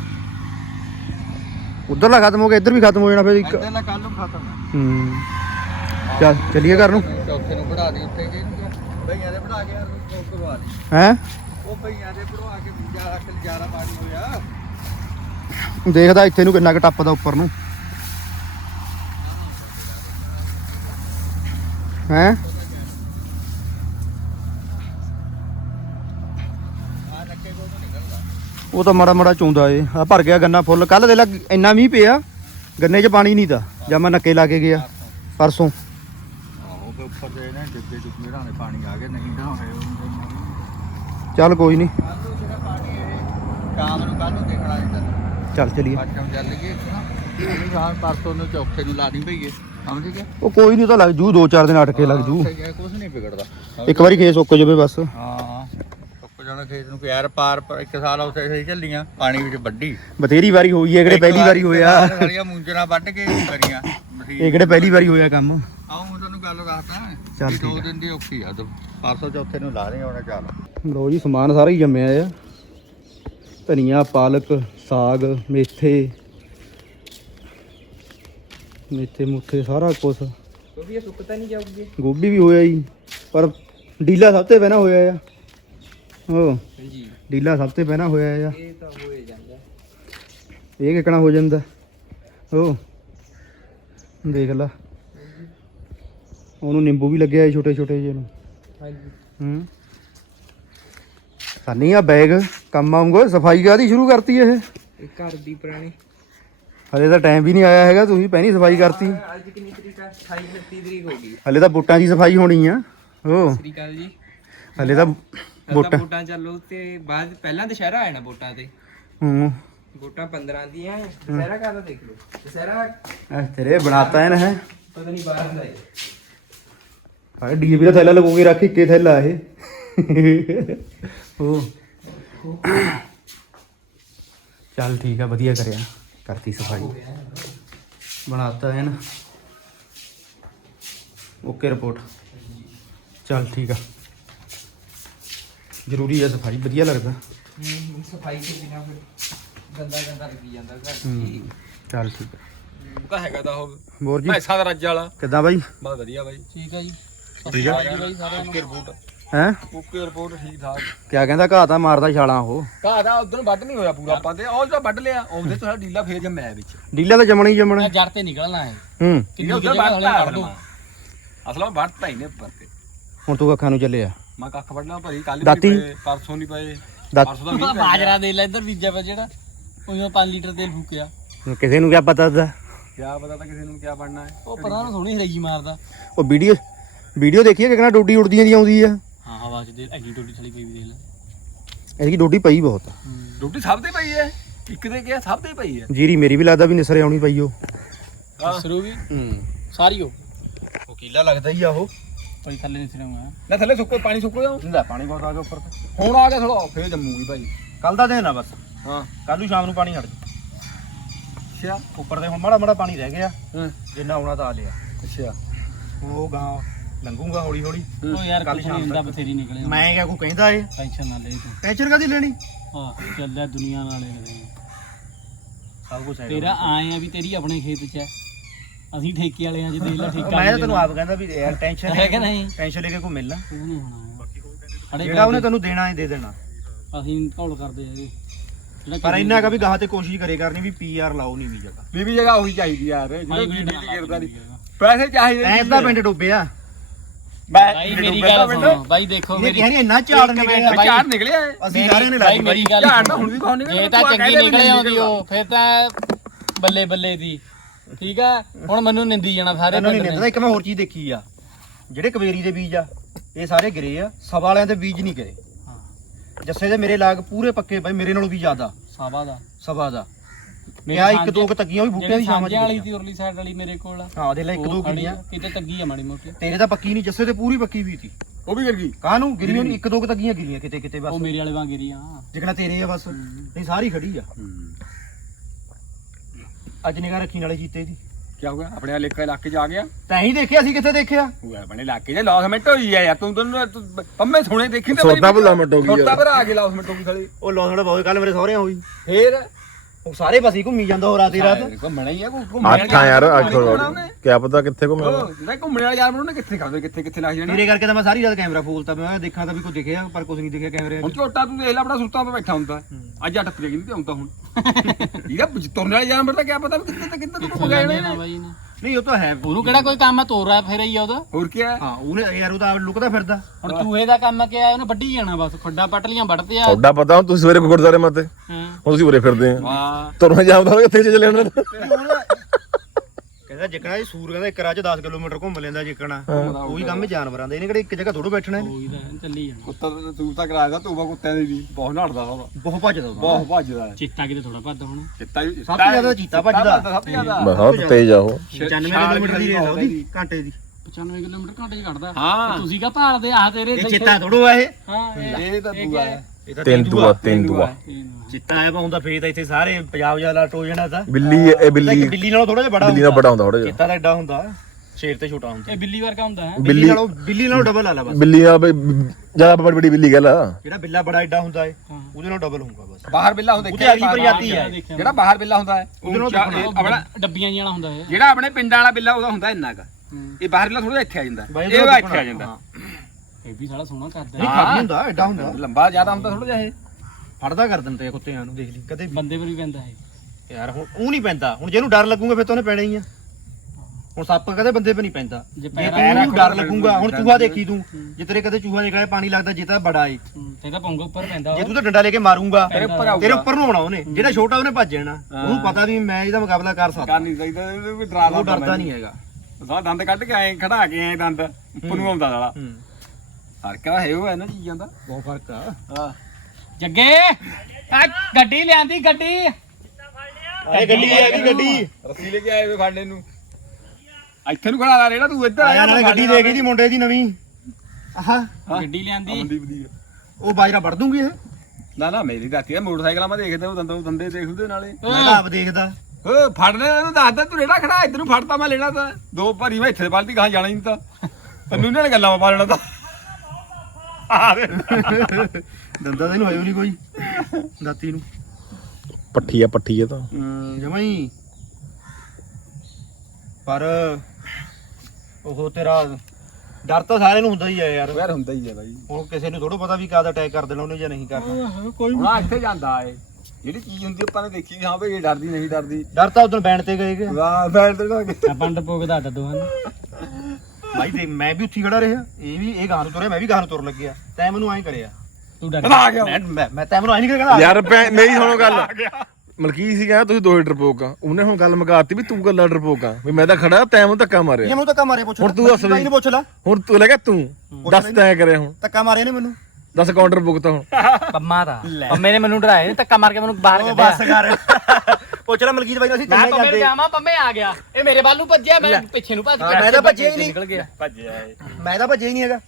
ਉਧਰਲਾ ਖਤਮ ਹੋ ਗਿਆ ਇੱਧਰ ਵੀ ਖਤਮ ਹੋ ਜਾਣਾ ਫਿਰ ਇੱਕ।
ਇੱਧਰ ਲਾ ਕੱਲ ਨੂੰ ਖਤਮ ਹੈ।
ਹੂੰ। ਚੱਲ ਚੱਲੀਏ ਘਰ ਨੂੰ।
ਚੌਥੇ ਨੂੰ ਪੜਾ ਦੇ ਉੱਤੇ ਜੇ ਭਈਆਂ ਦੇ ਪੜਾ ਕੇ ਯਾਰ ਉਹ ਕਰਵਾ ਲਈ
ਹੈ?
ਉਹ ਭਈਆਂ ਦੇ ਪੜਵਾ ਕੇ ਜਾ ਰੱਖ ਲਿਜਾਰਾ ਪਾਣੀ ਹੋਇਆ
ਦੇਖਦਾ ਇੱਥੇ ਨੂੰ ਕਿੰਨਾ ਕੁ ਟੱਪਦਾ ਉੱਪਰ ਨੂੰ। ਹੈ
ਆ ਨੱਕੇ ਕੋਲ ਤੋਂ ਨਿਕਲਦਾ
ਉਹ ਤਾਂ ਮਾੜਾ ਮਾੜਾ ਚੁੰਦਾ ਏ। ਆ ਭਰ ਗਿਆ ਗੰਨਾ ਫੁੱਲ। ਕੱਲ ਦੇ ਲੱਗ ਇੰਨਾ ਮੀਂਹ ਪਿਆ ਗੰਨੇ 'ਚ ਪਾਣੀ ਨਹੀਂ ਤਾ। ਜਾਂ ਮੈਂ ਨੱਕੇ ਲਾ ਕੇ ਗਿਆ ਪਰਸੋਂ।
ਆਹੋ ਤੇ ਉੱਪਰ ਦੇ ਨੇ ਡਿੱਗੇ ਡੁੱਗੇ ਰਾਣੇ ਪਾਣੀ ਆ ਗਏ ਨਹੀਂ ਤਾਂ ਹੋਏ ਉਹ
ਚੱਲ ਕੋਈ ਨਹੀਂ।
ਨੂੰ ਕੱਲ ਨੂੰ ਦੇਖਣਾ
ਚੱਲ ਚਲੀਏ।
ਪੱਟਮ ਚੱਲ ਗਏ ਨਾ। ਉਹਨੂੰ ਸ਼ਾਮ ਪਰਸੋਂ ਨੂੰ ਚੌਥੇ ਨੂੰ ਲਾ ਦੀ ਭਈਏ ਸਮਝ ਗਏ?
ਉਹ ਕੋਈ ਨਹੀਂ ਤਾਂ ਲੱਗ ਜੂ 2-4 ਦਿਨ ਅਟਕੇ ਲੱਗ ਜੂ।
ਕੁਝ ਨਹੀਂ ਵਿਗੜਦਾ।
ਇੱਕ ਵਾਰੀ ਖੇਤ ਸੁੱਕ ਜਾਵੇ ਬਸ।
ਹਾਂ। ਜਾਣਾ ਖੇਤ ਨੂੰ ਪਿਆਰ ਪਾਰ ਪਰ ਇੱਕ ਸਾਲ ਉੱਥੇ ਸਹੀ ਚੱਲੀਆਂ ਪਾਣੀ ਵਿੱਚ ਵੱਡੀ
ਬਥੇਰੀ ਵਾਰੀ ਹੋਈ ਹੈ ਕਿਹੜੇ ਪਹਿਲੀ ਵਾਰੀ ਹੋਇਆ?
ਸਾਰੀਆਂ ਮੂੰਜਣਾ ਵੱਢ ਕੇ ਕਰੀਆਂ।
ਇਹ ਕਿਹੜੇ ਪਹਿਲੀ ਵਾਰੀ ਹੋਇਆ ਕੰਮ?
ਆਉਂ ਮੈਂ ਤੁਹਾਨੂੰ ਗੱਲ ਦੱਸਦਾ ਦੋ। ਦਿਨ ਦੀ ਔਖੀ ਆ ਤੂੰ ਪਰਸੋਂ ਚੌਥੇ ਨੂੰ ਲਾ ਰਹੇ ਆਉਣਾ ਚੱਲ।
ਲੋ ਜੀ ਸਮਾਨ ਸਾਰਾ ਹੀ ਜੰਮਿਆ ਆ। ਧਨੀਆ ਪਾਲਕ ਸਾਗ ਮੇਥੇ। ਮੇਥੇ ਮੁੱਥੇ ਸਾਰਾ ਕੁਝ
ਇਹ ਸੁੱਕਤਾ ਨਹੀਂ ਜਾਊਗੀ।
ਗੋਭੀ ਵੀ ਹੋਇਆ ਜੀ ਪਰ ਡੀਲਾ ਸਭ ਤੋਂ ਪਹਿਲਾਂ ਹੋਇਆ ਆ। ਉਹ
ਹਾਂਜੀ।
ਡੀਲਾ ਸਭ ਤੋਂ ਪਹਿਲਾਂ ਹੋਇਆ ਆ।
ਇਹ ਤਾਂ ਹੋਏ ਜਾਂਦਾ।
ਇਹ ਕਿਕਣਾ ਹੋ ਜਾਂਦਾ। ਉਹ ਦੇਖ ਲਾ। ਉਹਨੂੰ ਨਿੰਬੂ ਵੀ ਲੱਗਿਆ ਛੋਟੇ ਛੋਟੇ ਜਿਹੇ ਨੂੰ।
ਹਾਂਜੀ।
ਹੂੰ। ਸਾਨੀ ਆ ਬੈਗ ਕੰਮ ਆਉਂਗਾ ਸਫ਼ਾਈ ਕਾਦੀ ਸ਼ੁਰੂ ਕਰਤੀ ਇਹ?
ਇਹ ਘਰ ਦੀ ਪੁਰਾਣੀ।
ਹਲੇ ਤਾਂ ਟਾਈਮ ਵੀ ਨਹੀਂ ਆਇਆ ਹੈਗਾ ਤੁਸੀਂ ਪਹਿਲੀ ਸਫ਼ਾਈ ਕਰਤੀ।
ਅੱਜ ਕਿੰਨੀ ਤਰੀਕ ਆ? 28 29 ਤਰੀਕ ਹੋ ਗਈ।
ਹਲੇ ਤਾਂ ਬੂਟਾਂ ਦੀ ਸਫ਼ਾਈ ਹੋਣੀ ਆ। ਓ।
ਸ੍ਰੀ ਅਕਾਲ ਜੀ।
ਹਲੇ ਤਾਂ
ਬੋਟਾਂ
ਬੂਟਾਂ
ਬੋਟਾਂ ਚੱਲੋ ਤੇ ਬਾਅਦ ਪਹਿਲਾਂ ਦੁਸ਼ਹਿਰਾ ਆਇਆ ਨਾ ਬੋਟਾਂ ਤੇ।
ਹੂੰ।
ਬੋਟਾਂ 15 ਦੀਆਂ ਦੁਸ਼ਹਿਰਾ ਕਾਹਦਾ ਦੇਖ ਲਓ। ਦੁਸ਼ਹਿਰਾ
ਐ ਤੇਰੇ ਬਣਾਤਾ ਇਹਨੇ ਹੈ
ਪਤਾ ਨਹੀਂ 12 ਦਾ ਹੈ
ਹਾਂ ਡੀਪੀ ਦਾ ਥੈਲਾ ਲਗੋ ਕੇ ਰੱਖ ਇੱਕੇ ਥੈਲਾ ਇਹ। ਓ। ਚੱਲ ਠੀਕ ਆ ਵਧੀਆ ਕਰਿਆ। ਕਰਤੀ ਸਫ਼ਾਈ। ਬਣਾਤਾ ਹੈ ਨਾ। Okay report. ਚੱਲ ਠੀਕ ਆ। ਜ਼ਰੂਰੀ ਹੈ ਸਫ਼ਾਈ ਵਧੀਆ ਲੱਗਦਾ।
ਹੂੰ ਸਫ਼ਾਈ ਤੋਂ ਬਿਨਾ ਫਿਰ ਗੰਦਾ ਗੰਦਾ ਲੱਗੀ ਜਾਂਦਾ ਘਰ।
ਹੂੰ ਚੱਲ ਠੀਕ
ਤਾਂ ਹੈਗਾ ਤਾਂ ਉਹ।
ਹੋਰ ਜੀ?
ਮੈਸਾਂ ਦਾ ਰੱਜ ਵਾਲਾ।
ਕਿੱਦਾਂ ਬਾਈ?
ਬਹੁਤ ਵਧੀਆ ਬਾਈ।
ਠੀਕ ਆ ਜੀ।
ਠੀਕ ਆ?
ਬਾਈ ਸਾਰਿਆਂ ਨੂੰ। ਰਿਪੋਰਟ
ਹੈ?
ਓਕੇ ਰਿਪੋਰਟ ਠੀਕ ਠਾਕ।
ਕਿਆ ਕਹਿੰਦਾ? ਘਾਹ ਤਾਂ ਮਾਰਦਾ ਛਾਲਾਂ ਉਹ।
ਘਾਹ ਦਾ ਉਦੋਂ ਵੱਢ ਨਹੀਂ ਹੋਇਆ ਪੂਰਾ। ਆਪਾਂ ਤੇ ਉਹ ਜਿਹੜਾ ਵੱਢ ਲਿਆ। ਉਹਦੇ ਤੋਂ ਸਾਡਾ ਡੀਲਾ ਫੇਰ ਜੰਮਿਆ ਵਿੱਚ।
ਡੀਲਾ ਤਾਂ ਜਮਣਾ ਹੀ ਜਮਣਾ।
ਜੜ ਤੇ ਨਿਕਲਣਾ ਹੈ।
ਹੂੰ।
ਕਿੰਨੇ ਉਧਰ ਵੱਢਤਾ ਅਸਲ ਅਸਲ ਵੱਢਤਾ ਹੀ ਨੇ ਉੱਪਰ ਤੇ।
ਹੁਣ ਤੂੰ ਅੱਖਾਂ ਨੂੰ ਚੱਲਿਆ।
ਮੈਂ ਕੱਖ ਵੱਢਣਾ ਭਰੀ ਕੱਲ
ਦਾਤੀ?
ਨਹੀਂ ਪਏ ਪਰਸੋਂ ਨਹੀਂ ਪਏ।
ਦਾਤ
ਪਰਸੋਂ ਦਾ ਮੀਂਹ ਪੈ
ਬਾਜਰਾ ਦੇ ਲੈ ਇੱਧਰ ਬੀਜਿਆ ਵਾ ਜਿਹੜਾ ਉਹ 5 ਲੀਟਰ ਤੇਲ ਫੂਕਿਆ।
ਕਿਸੇ ਨੂੰ ਕਿਆ ਪਤਾ ਦਾ
ਕਿਆ ਪਤਾ ਤਾਂ ਕਿਸੇ ਨੂੰ ਕਿਆ ਬਣਨਾ ਹੈ।
ਉਹ ਪਤਾ ਨਾ ਸੋਹਣੀ ਹਰੇਗੀ ਮਾਰਦਾ।
ਉਹ ਵੀਡੀਓ ਵੀਡੀਓ ਦੇਖੀ ਹੈ ਕਿ ਕਿਹਨਾਂ ਡੋਡੀ ਉੜਦੀਆਂ ਦੀ ਆਉਂਦੀ ਆ?
ਹਾਂ ਹਵਾ ਚ ਦੇ ਐਡੀ ਟੋਟੀ ਥਲੀ ਪਈ ਵੀ ਦੇਖ ਲੈ।
ਇਹਦੀ ਡੋਡੀ ਪਈ ਬਹੁਤ। ਆ।
ਰੋਟੀ ਸਭ ਤੇ ਪਈ ਹੈ। ਇੱਕ ਦੇ ਗਿਆ ਸਭ ਤੇ ਪਈ ਹੈ।
ਜੀਰੀ ਮੇਰੀ ਵੀ ਲੱਗਦਾ ਵੀ ਨਿਸਰੇ ਆਉਣੀ ਪਈ ਉਹ।
ਸਰੂ ਵੀ?
ਹੂੰ।
ਸਾਰੀ ਹੋ
ਉਹ ਕੀਲਾ ਲੱਗਦਾ ਹੀ ਆ ਉਹ।
ਕੋਈ ਥੱਲੇ ਨਹੀਂ ਸਿਰੂਗਾ
ਨਾ ਥੱਲੇ ਸੁੱਕੋ ਪਾਣੀ ਸੁੱਕੋ ਜਾਓ।
ਲੈ ਪਾਣੀ ਬਹੁਤ ਆ ਗਿਆ ਉੱਪਰ ਤੇ।
ਹੁਣ ਆ ਗਿਆ ਥੋੜਾ ਫੇਰ ਜੰਮੂਗੀ ਭਾਈ।
ਕੱਲ ਦਾ ਦਿਨ ਆ ਬਸ।
ਹਾਂ।
ਕੱਲ ਨੂੰ ਸ਼ਾਮ ਨੂੰ ਪਾਣੀ ਹਟ ਜਾ
ਅੱਛਾ।
ਉੱਪਰ ਤੇ ਹੁਣ ਮਾੜਾ ਮਾੜਾ ਪਾਣੀ ਰਹਿ ਗਿਆ।
ਹਾਂ।
ਜਿੰਨਾ ਆਉਣਾ ਤਾਂ ਆ ਲਿਆ
ਅੱਛਾ।
ਹੁਣ ਉਹ ਗਾਂ ਲੰਘੂਗਾ ਹੌਲੀ ਹੌਲੀ।
ਉਹ ਯਾਰ ਕੁਝ
ਸ਼ਾਮ
ਨਹੀਂ ਹੁੰਦਾ। ਬਥੇਰੀ ਨਿਕਲੇ
ਮੈਂ ਕਿਹਾ ਕੋ ਕਹਿੰਦਾ ਏ।
ਟੈਨਸ਼ਨ ਨਾ ਲੈ ਤੂੰ।
ਟੈਨਸ਼ਨ ਕਾਦੀ ਲੈਣੀ?
ਹਾਂ ਚੱਲਦਾ ਦੁਨੀਆ ਨਾਲੇ। ਕਦੇ
ਸਭ ਕੁਝ
ਤੇਰਾ ਆਏ ਆ ਵੀ ਤੇਰੀ ਆਪਣੇ ਖੇਤ 'ਚ ਹੈ। ਅਸੀਂ ਠੇਕੇ ਵਾਲੇ ਆ ਜੇ ਦੇ ਲੈ ਠੇਕਾ
ਮੈਂ ਤਾਂ ਤੈਨੂੰ ਆਪ ਕਹਿੰਦਾ ਵੀ ਯਾਰ ਟੈਨਸ਼ਨ
ਹੈ ਕਿ ਨਹੀਂ?
ਟੈਨਸ਼ਨ ਲੈ ਕੇ ਕੋ ਮਿਲਣਾ
ਉਹ ਨਹੀਂ ਹੋਣਾ ਅੜੇ
ਜਿਹੜਾ ਉਹਨੇ ਤੈਨੂੰ ਦੇਣਾ ਹੀ ਦੇ ਦੇਣਾ।
ਅਸੀਂ ਘੋਲ ਕਰਦੇ ਜਿਹੜਾ
ਪਰ ਇੰਨਾ ਕਾ ਵੀ ਗਾਹ ਤੇ ਕੋਸ਼ਿਸ਼ ਕਰੇ ਕਰਨੀ ਵੀ ਪੀਆਰ ਲਾਓ ਨਹੀਂ ਵੀ ਜਗ੍ਹਾ
ਬੀਬੀ ਜਗ੍ਹਾ ਉਹੀ ਚਾਹੀਦੀ ਯਾਰ ਜਿਹੜਾ
ਮੈਂ
ਦੀ ਗਿਰਦਾ ਨਹੀਂ। ਪੈਸੇ ਚਾਹੀਦੇ
ਐਂ ਤਾਂ ਪਿੰਡ ਡੁੱਬਿਆ
ਭਾਈ ਮੇਰੀ ਗੱਲ ਸੁਣੋ ਭਾਈ ਦੇਖੋ ਮੇਰੀ
ਨਹੀਂ ਇੰਨਾ ਝਾੜ ਨਿਕਲਿਆ।
ਭਾਈ-
ਚਾਰ ਨਿਕਲਿਆ।
ਅਸੀਂ ਸਾਰਿਆਂ ਨੇ ਲਾਈ
ਮੇਰੀ ਗੱਲ
ਝਾੜ ਤਾਂ। ਹੁਣ ਵੀ ਕੌਣ ਨਿਕਲਿਆ
ਜੇ ਤਾਂ ਚੰਗੀ ਨਿਕਲੇ ਆਉਂਦੀ ਉਹ ਫਿਰ ਤਾਂ ਬੱਲੇ ਬੱਲੇ ਦੀ। ਠੀਕ ਆ? ਹੁਣ ਮੈਨੂੰ ਨਿੰਦੀ ਜਾਣਾ ਸਾਰੇ
ਨਹੀਂ
ਪਿੰਡ
ਦਿੰਦਾ
ਨੇ।
ਇੱਕ ਮੈਂ ਹੋਰ ਚੀਜ਼ ਦੇਖੀ ਆ। ਜਿਹੜੇ ਕਵੇਰੀ ਦੇ ਬੀਜ ਆ ਇਹ ਸਾਰੇ ਗਿਰੇ ਆ ਸਵਾ ਵਾਲਿਆਂ ਦੇ ਬੀਜ ਨਹੀਂ ਗਿਰੇ।
ਹਾਂ,
ਜੱਸੇ ਦੇ ਮੇਰੇ ਲਾਗ ਪੂਰੇ ਪੱਕੇ ਬਈ ਮੇਰੇ ਨਾਲੋਂ ਵੀ ਜ਼ਿਆਦਾ।
ਸਾਬਾ ਦਾ।
ਸਵਾ ਦਾ।
ਮੇਰੇ
ਕਿਆ ਇੱਕ ਦੋ ਕੁ ਤੱਗੀਆਂ ਵੀ ਬੂਟਿਆਂ ਦੀ ਛਾਵਾਂ
ਸਾਂਝੇ ਵਾਲੀ
ਚ
ਦੀ ਉਰਲੀ ਸਾਈਡ ਵਾਲੀ ਮੇਰੇ ਕੋਲ। ਆ
ਹਾਂ ਦੇ ਲੈ ਇੱਕ
ਉਹ
ਦੋ
ਖੜੀ ਆ, ਕਿਤੇ ਤੱਗੀ ਆ ਮਾੜੀ ਮੋਟੀ।
ਤੇਰੇ ਤਾਂ ਪੱਕੀ ਨਹੀਂ ਜੱਸੇ ਤੇ ਪੂਰੀ ਪੱਕੀ ਵੀ ਸੀ।
ਉਹ ਵੀ ਗਿਰ ਗਈ।
ਕਾਹਨੂੰ? ਗਿਰੀਆਂ ਨੀ, ਇੱਕ ਦੋ ਕੁ ਤੱਗੀਆਂ ਗਿਰੀਆਂ ਕਿਤੇ ਕਿਤੇ
ਉਹ
ਬਸ
ਮੇਰੇ ਵਾਲੇ ਵਾਂਗ ਗਰੀ ਆ
ਜਿਕਣਾ ਤੇਰੇ ਆ ਬਸ। ਨਹੀਂ ਸਾਰੀ ਖੜੀ ਆ। ਅੱਜ ਨਿਗਾਹ ਰੱਖੀ ਨਾਲੇ ਜੀਤੇ ਦੀ।
ਕੀ ਹੋ ਗਿਆ ਆਪਣੇ ਇਲਾਕੇ ਇਲਾਕੇ ਚ ਆ ਗਿਆ?
ਤੈਂ ਹੀ ਦੇਖਿਆ ਸੀ ਕਿੱਥੇ ਦੇਖਿਆ?
ਉਹ ਆਪਣੇ ਇਲਾਕੇ ਚ ਲੌਸਮੈਂਟ ਹੋਈ ਹੈ ਯਾਰ ਤੂੰ ਤੈਨੂੰ ਤੂੰ ਪੰਮੇ ਸੁਣੇ ਦੇਖੀ ਤੇ
ਸੌਦਾ ਭੁੱਲਾ ਮਿੰਟ ਹੋ ਗਈ
ਸੌਦਾ ਪਰ ਆ ਗਿਆ ਲੌਸਮੈਂਟ ਹੋ ਗਈ ਸਾਲੀ।
ਉਹ ਲੋਸੜਾ ਬਹੁਤ ਕੱਲ ਮੇਰੇ ਸਹੁਰੇ ਹੋਈ।
ਫੇਰ?
ਉਹ ਸਾਰੇ ਪਾਸੇ ਘੁੰਮੀ ਜਾਂਦਾ ਹੋ ਰਾਤੀ ਰਾਤ।
ਘੁੰਮਣਾ ਹੀ ਆ ਘੁੰਮਣਾ
ਅੱਠ ਆ ਯਾਰ ਅੱਠ ਕਿਆ ਪਤਾ ਕਿੱਥੇ ਘੁੰਮਿਆ
ਜਿਹੜਾ ਘੁੰਮਣ ਵਾਲਾ ਯਾਰ ਮੈਨੂੰ ਕਿੱਥੇ ਖਾਵੇ ਕਿੱਥੇ ਕਿੱਥੇ ਲੱਗ ਜਾਣਾ?
ਮੇਰੇ ਕਰਕੇ ਤਾਂ ਮੈਂ ਸਾਰੀ ਰਾਤ ਕੈਮਰਾ ਫੋਲਤਾ ਮੈਂ ਦੇਖਾਂ ਤਾਂ ਵੀ ਕੋਈ ਦਿਖਿਆ ਪਰ ਕੁਝ ਨਹੀਂ ਦਿਖਿਆ ਕੈਮਰੇ
ਹੁਣ ਝੋਟਾ ਤੂੰ ਦੇਖ ਲੈ ਆਪਣਾ ਸੁੱਤਾ ਤੇ ਬੈਠਾ ਹੁੰਦਾ। ਅੱਜ ਅੱਠ ਤਰੀਕ ਨਹੀਂ ਤੇ ਆਉਂਦਾ ਹੁਣ। ਇਹਦਾ ਤੁਰਨ ਵਾਲੇ ਜਾਨਵਰ ਦਾ ਕੀ ਪਤਾ ਕਿੱਥੇ ਤੇ ਕਿੱਥੇ ਤੂੰ ਘੁੰਮ ਗਿਆ
ਨਾ।
ਇਹਨੇ
ਬਾਈ ਨੇ।
ਨਹੀਂ ਉਹ ਤਾਂ ਹੈ।
ਉਹਨੂੰ ਕਿਹੜਾ ਕੋਈ ਕੰਮ ਆ? ਤੋਰਾ ਫੇਰ ਹੀ ਆ ਉਹਦਾ।
ਹੋਰ ਕੀ ਹੈ
ਹਾਂ ਉਹਨੇ ਯਾਰ ਉਹਦਾ ਲੁਕਦਾ ਫਿਰਦਾ।
ਹੁਣ ਚੂਹੇ ਦਾ ਕੰਮ ਕਿਹਾ ਉਹਨੇ ਵੱਢੀ ਜਾਣਾ ਬਸ ਖੱਡਾ ਪੱਟ ਲੀਆਂ ਵੱਢਤੇ ਆ।
ਤੁਹਾਡਾ ਪਤਾ ਹੁਣ ਤੁਸੀਂ ਸਵੇਰੇ ਗੁਰਦੁਆਰੇ ਮਤੇ
ਹਾਂ।
ਹੁਣ ਤੁਸੀਂ ਉਰੇ ਫਿਰਦੇ ਆ।
ਵਾਹ
ਤੁਰਨਾ ਜਾਂਦਾ ਕਿੱਥੇ ਚੱਲੇ ਉਹਨਾਂ ਨੇ
ਕਹਿੰਦਾ ਜਿਕਣਾ ਇਹ ਸੂਰ ਕਹਿੰਦਾ ਇੱਕ ਰਾਹ 'ਚ 10 ਕਿਲੋਮੀਟਰ ਘੁੰਮ ਲੈਂਦਾ ਜਿਕਣਾ। ਉਹੀ ਕੰਮ ਜਾਨਵਰਾਂ ਦੇ ਇਹਨੇ ਕਿਹੜੇ ਇੱਕ ਜਗ੍ਹਾ ਥੋੜੋ ਬੈਠਣਾ ਇਹਨੇ।
ਉਹੀ ਤਾਂ ਚੱਲੀ ਜਾਣਾ।
ਕੁੱਤਾ ਤਾਂ ਤੂੰ ਤਾਂ ਕਰਾਇਆ ਤੂੰ ਬਾ ਕੁੱਤਿਆਂ ਦੀ ਵੀ ਬਹੁਤ ਨੜਦਾ ਉਹਦਾ।
ਬਹੁਤ ਭੱਜਦਾ ਉਹਦਾ।
ਬਹੁਤ ਭੱਜਦਾ ਹੈ।
ਚਿੱਟਾ ਕਿਤੇ ਥੋੜਾ ਭੱਦ ਹੁਣ।
ਚਿੱਟਾ ਵੀ
ਸਭ ਤੋਂ ਜ਼ਿਆਦਾ ਚੀਤਾ ਭੱਜਦਾ।
ਸਭ ਤੋਂ ਜ਼ਿਆਦਾ।
ਬਹੁਤ ਤੇਜ਼ ਆ ਉਹ।
95 ਕਿਲੋਮੀਟਰ ਦੀ ਰੇਸ ਆ ਉਹਦੀ ਘੰਟੇ ਦੀ।
95 ਕਿਲੋਮੀਟਰ ਘੰਟੇ ਚ ਕੱਢਦਾ।
ਹਾਂ।
ਤੇ ਤੁਸੀਂ ਕਾ ਭਾਲਦੇ ਆਹ ਤੇਰੇ
ਇਹ ਚਿੱਤਾ ਥੋੜੋ ਆ ਇਹ।
ਹਾਂ
ਇਹ ਤਾਂ ਦੂਆ ਹੈ।
ਇਹ ਤਾਂ
ਤੇਂਦੂਆ ਤੇਂਦੂਆ।
ਚਿੱਤਾ ਆਇਆ ਪਾਉਂਦਾ ਫੇਰ ਤਾਂ ਇੱਥੇ ਸਾਰੇ ਪੰਜਾਬ ਜ਼ਿਆਦਾ ਟੋ ਜਾਣਾ ਤਾਂ।
ਬਿੱਲੀ ਇਹ ਬਿੱਲੀ
ਬਿੱਲੀ ਨਾਲੋਂ ਥੋੜਾ ਜਿਹਾ ਬੜਾ
ਬਿੱਲੀ ਨਾਲ ਬੜਾ ਹੁੰਦਾ ਥੋੜਾ ਜਿਹਾ।
ਚਿੱਤਾ ਤਾਂ ਐਡਾ ਹੁੰਦਾ ਸ਼ੇਰ ਤੇ ਛੋਟਾ ਹੁੰਦਾ।
ਇਹ ਬਿੱਲੀ ਵਰਗਾ ਹੁੰਦਾ ਹੈ?
ਬਿੱਲੀ ਨਾਲੋਂ ਬਿੱਲੀ ਨਾਲੋਂ ਡਬਲ ਆ ਲਾ ਬਸ।
ਬਿੱਲੀ ਨਾਲ ਜ਼ਿਆਦਾ ਬੜੀ ਬੜੀ ਬਿੱਲੀ ਗੱਲ ਆ
ਜਿਹੜਾ ਬਿੱਲਾ ਬੜਾ ਐਡਾ ਹੁੰਦਾ ਏ
ਹਾਂ।
ਉਹਦੇ ਨਾਲ ਡਬਲ ਹੋਊਗਾ ਬਸ।
ਬਾਹਰ ਬਿੱਲਾ ਹੁੰਦਾ
ਉਹਦੀ ਅਗਲੀ ਪ੍ਰਜਾਤੀ ਹੈ।
ਜਿਹੜਾ ਬਾਹਰ ਬਿੱਲਾ ਹੁੰਦਾ ਹੈ ਆਪਣਾ
ਡੱਬੀਆਂ ਜਿਹਾ ਹੁੰਦਾ ਇਹ।
ਜਿਹੜਾ ਆਪਣੇ ਪਿੰਡਾਂ ਵਾਲਾ ਬਿੱਲਾ ਉਹਦਾ ਹੁੰਦਾ ਇੰਨਾ ਕਾ।
ਹੂੰ।
ਇਹ ਬਾਹਰ ਬਿੱਲਾ ਥੋੜਾ ਇੱਥੇ ਆ ਜਾਂਦਾ। ਇਹ ਇੱਥੇ ਆ ਜਾਂਦਾ।
ਹਾਂ।
ਇਹ ਵੀ ਸਾਲਾ ਸੋਹਣਾ ਕਰਦਾ
ਨਹੀਂ
ਹੈ।
ਹੁੰਦਾ ਐਡਾ ਹੁੰਦਾ।
ਲੰਬਾ ਜ਼ਿਆਦਾ ਹੁੰਦਾ ਥੋੜਾ ਜਿਹਾ ਇਹ।
ਫੜਦਾ ਕਰ ਦਿੰਦੇ ਆ ਕੁੱਤਿਆਂ ਨੂੰ ਦੇਖ ਲਈ ਕਦੇ ਵੀ।
ਬੰਦੇ ਪਰ ਵੀ ਪੈਂਦਾ ਹੈ
ਯਾਰ ਹੁਣ ਉਹ ਨਹੀਂ ਪੈਂਦਾ। ਹੁਣ ਜਿਹਨੂੰ ਡਰ ਲੱਗੂਗਾ ਫਿਰ ਤਾਂ ਉਹਨੇ ਪੈਣਾ ਹੀ ਆ। ਹੁਣ ਸੱਪ ਕਦੇ ਬੰਦੇ 'ਤੇ ਨਹੀਂ ਪੈਂਦਾ।
ਜੇ
ਜੇ
ਪੈਰਾਂ
ਪੈਰਾਂ ਨੂੰ ਡਰ ਲੱਗੂਗਾ ਹੁਣ ਚੂਹਾ ਦੇਖੀ ਤੂੰ। ਜੇ ਤੇਰੇ ਕਦੇ ਚੂਹਾ ਨਿਕਲਿਆ ਪਾਣੀ ਲੱਗਦਾ ਜੇ ਤਾਂ ਬੜਾ ਏ।
ਤੇ ਤਾਂ ਪੰਗਾ ਉੱਪਰ ਪੈਂਦਾ
ਜੇ ਤੂੰ ਤਾਂ ਡੰਡਾ ਲੈ ਕੇ ਮਾਰੂਗਾ
ਤੇਰੇ ਉੱਪਰ ਆਊਗਾ
ਤੇਰੇ ਉੱਪਰ ਨੂੰ ਆਉਣਾ ਉਹਨੇ। ਜਿਹੜਾ ਛੋਟਾ ਉਹਨੇ ਭੱਜ ਜਾਣਾ। ਉਹਨੂੰ ਪਤਾ ਵੀ ਮੈਂ ਇਹਦਾ ਮੁਕਾਬਲਾ ਕਰ ਸਕਦਾ।
ਕਰ ਨਹੀਂ ਸਕਦਾ ਵੀ ਡਰਾ
ਉਹ ਡਰਦਾ ਨਹੀਂ ਹੈਗਾ।
ਸਾਲਾ ਦੰਦ ਕੱਢ ਕੇ ਆਏ ਖੜਾ ਕੇ ਆਏ ਦੰਦ। ਉੱਪਰ ਨੂੰ ਆਉਂਦਾ ਸਾਲਾ। ਫ਼ਰਕ ਤਾਂ ਹੈ ਉਹ ਹੈ ਨਾ ਚੀਜ਼ਾਂ ਦਾ।
ਬਹੁਤ ਫ਼ਰਕ ਆ।
ਹਾਂ।
ਜੱਗੇ ਆ ਗੱਡੀ ਲਿਆਂਦੀ ਗੱਡੀ।
ਇਹ ਗੱਡੀ ਹੈ ਵੀ ਗੱਡੀ।
ਰੱਸੀ ਲੈ ਕੇ ਆਏ ਵੇ ਫਾਂਡੇ ਨੂੰ। ਇੱਥੇ ਨੂੰ ਖੜਾ ਲਾ ਰੇੜਾ ਤੂੰ ਇੱਧਰ
ਆਇਆ ਨਾਲੇ ਗੱਡੀ ਦੇ ਗਈ ਜੀ ਮੁੰਡੇ ਦੀ ਨਵੀਂ। ਆਹ।
ਗੱਡੀ ਲਿਆਂਦੀ।
ਅਮਨਦੀਪ ਦੀ
ਉਹ ਬਾਜਰਾ ਵੜ ਦੂੰਗੀ ਇਹ।
ਨਾ ਨਾ ਮੇਰੀ ਦਾਤੀ ਆ ਮੋਟਰਸਾਈਕਲਾਂ ਮੈਂ ਦੇਖਦਾ ਉਹ ਦੰਦੋਂ ਦੰਦੇ ਦੇਖਦੇ ਨਾਲੇ।
ਮੈਂ ਤਾਂ ਆਪ ਦੇਖਦਾ।
ਓ ਫੜਨੇ ਇਹਨੂੰ ਦੱਸਦਾ ਤੂੰ ਰੇੜਾ ਖੜਾ ਇੱਧਰ ਨੂੰ ਫੜਤਾ ਮੈਂ ਲੈਣਾ ਤਾਂ। ਦੋ ਭਰੀ ਮੈਂ ਇੱਥੇ ਕਹਾਂ ਜਾਣਾ ਹੀ ਨਹੀਂ ਤਾਂ। ਤੈਨੂੰ ਇਹਨਾਂ ਨੇ ਗੱਲਾਂ ਪਾ ਲੈਣਾ ਤਾਂ। ਆ ਦੇ
ਦੰਦਾ ਤਾਂ ਇਹਨੂੰ ਹੋਇਓ ਨਹੀਂ ਕੋਈ ਦਾਤੀ ਨੂੰ।
ਪੱਠੀ ਆ ਪੱਠੀ ਆ ਤਾਂ।
ਜਮਾ ਹੀ। ਪਰ ਉਹ ਤੇਰਾ ਡਰ ਤਾਂ ਸਾਰਿਆਂ ਨੂੰ ਹੁੰਦਾ ਹੀ ਆ ਯਾਰ।
ਯਾਰ ਹੁੰਦਾ ਹੀ ਹੈ ਬਾਈ।
ਹੁਣ ਕਿਸੇ ਨੂੰ ਥੋੜਾ ਪਤਾ ਵੀ ਕਾਹਦਾ ਅਟੈਕ ਕਰ ਦੇਣਾ ਉਹਨੇ ਜਾਂ ਨਹੀਂ ਕਰਨਾ।
ਹੁਣ ਆਹ ਇੱਥੇ ਜਾਂਦਾ ਏ। ਜਿਹੜੀ ਚੀਜ਼ ਹੁੰਦੀ ਆਪਾਂ ਨੇ ਦੇਖੀ ਵੀ ਹਾਂ ਬਈ ਇਹ ਡਰਦੀ ਨਹੀਂ ਡਰਦੀ।
ਡਰ ਤਾਂ ਉਦੋਂ ਬੈਣ ਤੇ ਗਏ ਕਿ?
ਵਾਹ ਬੈਠ ਤੇ ਨਾ
ਆਪਾਂ ਡਪੋਗ ਦਾ ਦੋਹਾਂ ਨੂੰ।
ਭਾਈ ਦੇ ਮੈਂ ਵੀ ਉੱਥੇ ਹੀ ਖੜਾ ਰਿਹਾ। ਇਹ ਵੀ ਇਹ ਗਾਂ ਨੂੰ ਤੁਰਿਆ ਮੈਂ ਵੀ ਗਾਂ ਨੂੰ ਤੁਰ ਲੱਗਿਆ। ਤੈਂ ਮੈਨੂੰ ਐਂ ਕਰਿਆ।
ਤੂੰ ਡਰ
ਆ ਗਿਆ।
ਮੈਂ ਮੈਂ- ਮੈਂ ਤੈਂ ਮੈਨੂੰ ਐਂ ਨਹੀਂ ਕਰਿਆ
ਯਾਰ ਭੈ- ਮੇਰੀ ਸੁਣੋ ਗੱਲ। ਮਲਕੀ ਸੀ ਕਹਿੰਦਾ ਤੁਸੀਂ ਦੋਹੇ ਡਰਪੋਕ ਆ। ਉਹਨੇ ਹੁਣ ਗੱਲ ਮਗਾਤੀ ਵੀ ਤੂੰ ਗੱਲਾਂ ਡਰਪੋਕ ਆ। ਵੀ ਮੈਂ ਤਾਂ ਖੜਾ ਤੈਂ ਮੈਨੂੰ ਧੱਕਾ
ਇਹ
ਮਾਰਿਆ
ਮੈਨੂੰ ਧੱਕਾ ਮਾਰਿਆ ਪੁੱਛ
ਹੁਣ ਤੂੰ ਦੱਸ
ਬਾਈ ਨੂੰ ਪੁੱਛ ਲੈ।
ਹੁਣ ਤੂੰ ਲੱਗਾ ਤੂੰ। ਦੱਸ ਤੈਂ ਕਰਿਆ ਹੁਣ।
ਧੱਕਾ ਮਾਰਿਆ ਨੇ ਮੈਨੂੰ।
ਦੱਸ ਕਾਊਂਟਰ ਬੁੱਕ ਤਾਂ ਹੁਣ।
ਪੰਮਾ ਦਾ। ਪੰਮੇ ਨੇ ਮੈਨੂੰ ਡਰਾਇਆ ਨੀ ਧੱਕਾ ਮਾਰ ਕੇ ਮੈਨੂੰ ਬਾਹਰ
ਉਹ
ਕੱਢਿਆ।
ਬਸ ਕਰ। ਪੁੱਛ ਲੈ ਮਲਕੀਤ ਬਾਈ ਨੂੰ ਅਸੀਂ
ਮੈਂ
ਤਿੰਨੇ
ਪੰਮੇ
ਜਾਂਦੇ।
ਨੂੰ ਜਾਵਾਂ ਪੰਮੇ ਆ ਗਿਆ। ਇਹ ਮੇਰੇ ਵੱਲ ਨੂੰ ਭੱਜਿਆ ਮੈਂ ਪਿੱਛੇ ਨੂੰ ਭੱਜ
ਹਾਂ,
ਗਿਆ।
ਮੈਂ ਤਾਂ ਭੱਜਿਆ ਹੀ ਨਹੀਂ।
ਨਿਕਲ ਗਿਆ।
ਭੱਜਿਆ ਏ।
ਮੈਂ ਤਾਂ ਭੱਜਿਆ ਹੀ ਨਹੀਂ ਹੈਗਾ।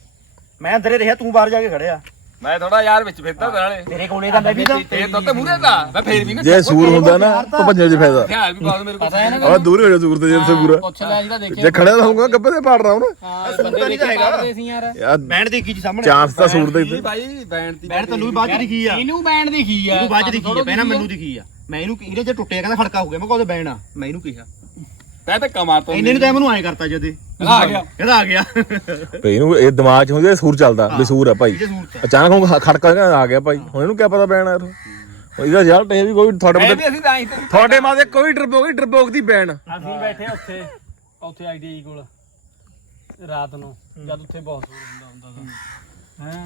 ਮੈਂ ਅੰਦਰੇ ਰਿਹਾ ਤੂੰ ਬਾਹਰ ਜਾ ਕੇ ਖੜਿਆ।
ਮੈਂ ਥੋੜਾ ਯਾਰ ਵਿੱਚ ਫਿਰਦਾ ਨਾਲੇ।
ਤੇਰੇ ਕੋਲੇ ਤਾਂ ਮੈਂ ਵੀ ਤਾਂ।
ਇਹ ਤਾਂ ਤੇ ਮੂਰੇ ਦਾ ਮੈਂ ਫੇਰ ਵੀ ਨਾ
ਜੇ ਸੂਰ ਹੁੰਦਾ ਨਾ ਤਾਂ। ਭੱਜਣ 'ਚ ਫਾਇਦਾ।
ਹਥਿਆਰ ਵੀ ਬਾਅਦ ਮੇਰੇ ਕੋਲ
ਪਤਾ ਹੈ ਨਾ
ਆ। ਦੂਰ ਹੋ ਜਾ ਸੂਰ ਤੇ ਜੇ ਸੇ ਪੂਰਾ।
ਪੁੱਛ ਲੈ ਜਿਹਦਾ ਦੇਖਿਆ।
ਜੇ ਖੜਿਆ ਤਾਂ ਹੋਊਗਾ ਗੱਬੇ ਤੇ ਪਾੜ ਰਹਾ ਹੁਣ।
ਹਾਂ
ਸੂਟ
ਬੰਦੇ
ਹੈਗਾ।
ਪਾੜਦੇ ਸੀ ਯਾਰ।
ਯਾਰ
ਬੈਣ ਦੇਖੀ ਜੀ ਸਾਹਮਣੇ।
ਚਾਂਸ ਤਾਂ ਸੂਰ ਦੇ
ਭਾਈ ਬੈਂਡ ਦੀ
ਬੈਣ ਤੈਨੂੰ ਵੀ ਬਾਅਦ ਚ ਦਿਖੀ ਆ।
ਇਹਨੂੰ ਬੈਂਡ ਦਿਖੀ ਆ।
ਇਹਨੂੰ ਬਾਅਦ ਚ ਦਿਖੀ ਆ। ਪਹਿਲਾਂ ਮੈਨੂੰ ਦਿਖੀ ਆ। ਮੈਂ ਇਹਨੂੰ ਇਹਨੇ ਜੇ ਟੁੱਟਿਆ ਕਹਿੰਦਾ ਖੜਕਾ ਹੋ ਗਿਆ। ਮੈਂ ਕਿਹਾ ਉਹਦੇ ਬੈਣ ਆ। ਮੈਂ ਇਹਨੂੰ ਕਿਹਾ।
ਤੈ ਤੇ ਕਮਾਰ ਤੋਂ
ਇੰਨੇ ਨੂੰ ਤਾਂ ਮੈਨੂੰ ਐਂ ਕਰਤਾ ਜਦੇ
ਆ ਗਿਆ।
ਇਹਦਾ ਆ ਗਿਆ।
ਭਈ ਇਹਨੂੰ ਇਹ ਦਿਮਾਗ 'ਚ ਹੁੰਦੀ ਸੂਰ ਚੱਲਦਾ ਵੀ ਸੂਰ ਆ ਭਾਈ।
ਇਹਦੇ ਸੂਰਤ ਆ।
ਅਚਾਨਕ ਹੁਣ ਖੜਕਾ ਜਿਹਾ ਆ ਗਿਆ ਭਾਈ। ਹੁਣ ਇਹਨੂੰ ਕੀ ਪਤਾ ਪੈਣਾ ਯਾਰ ਇਹਦਾ? ਰਿਜ਼ਲਟ ਇਹ ਵੀ ਕੋਈ ਤੁਹਾਡੇ
ਮੈਂ
ਮਤੇ
ਵੀ ਅਸੀਂ ਤਾਂ ਹੀ ਤੇ
ਤੁਹਾਡੇ ਮਾਦੇ ਕੋਈ ਡਰਬੋਕ ਹੀ ਡਰਬੋਕ ਦੀ ਬੈਣ
ਅਸੀਂ ਬੈਠੇ ਉੱਥੇ ਉੱਥੇ ਆਈਡੀਆਈ ਕੋਲ ਰਾਤ ਨੂੰ ਜਦ ਉੱਥੇ ਬਹੁਤ ਸੂਰ ਹੁੰਦਾ ਹੁੰਦਾ ਸੀ ਹੈ?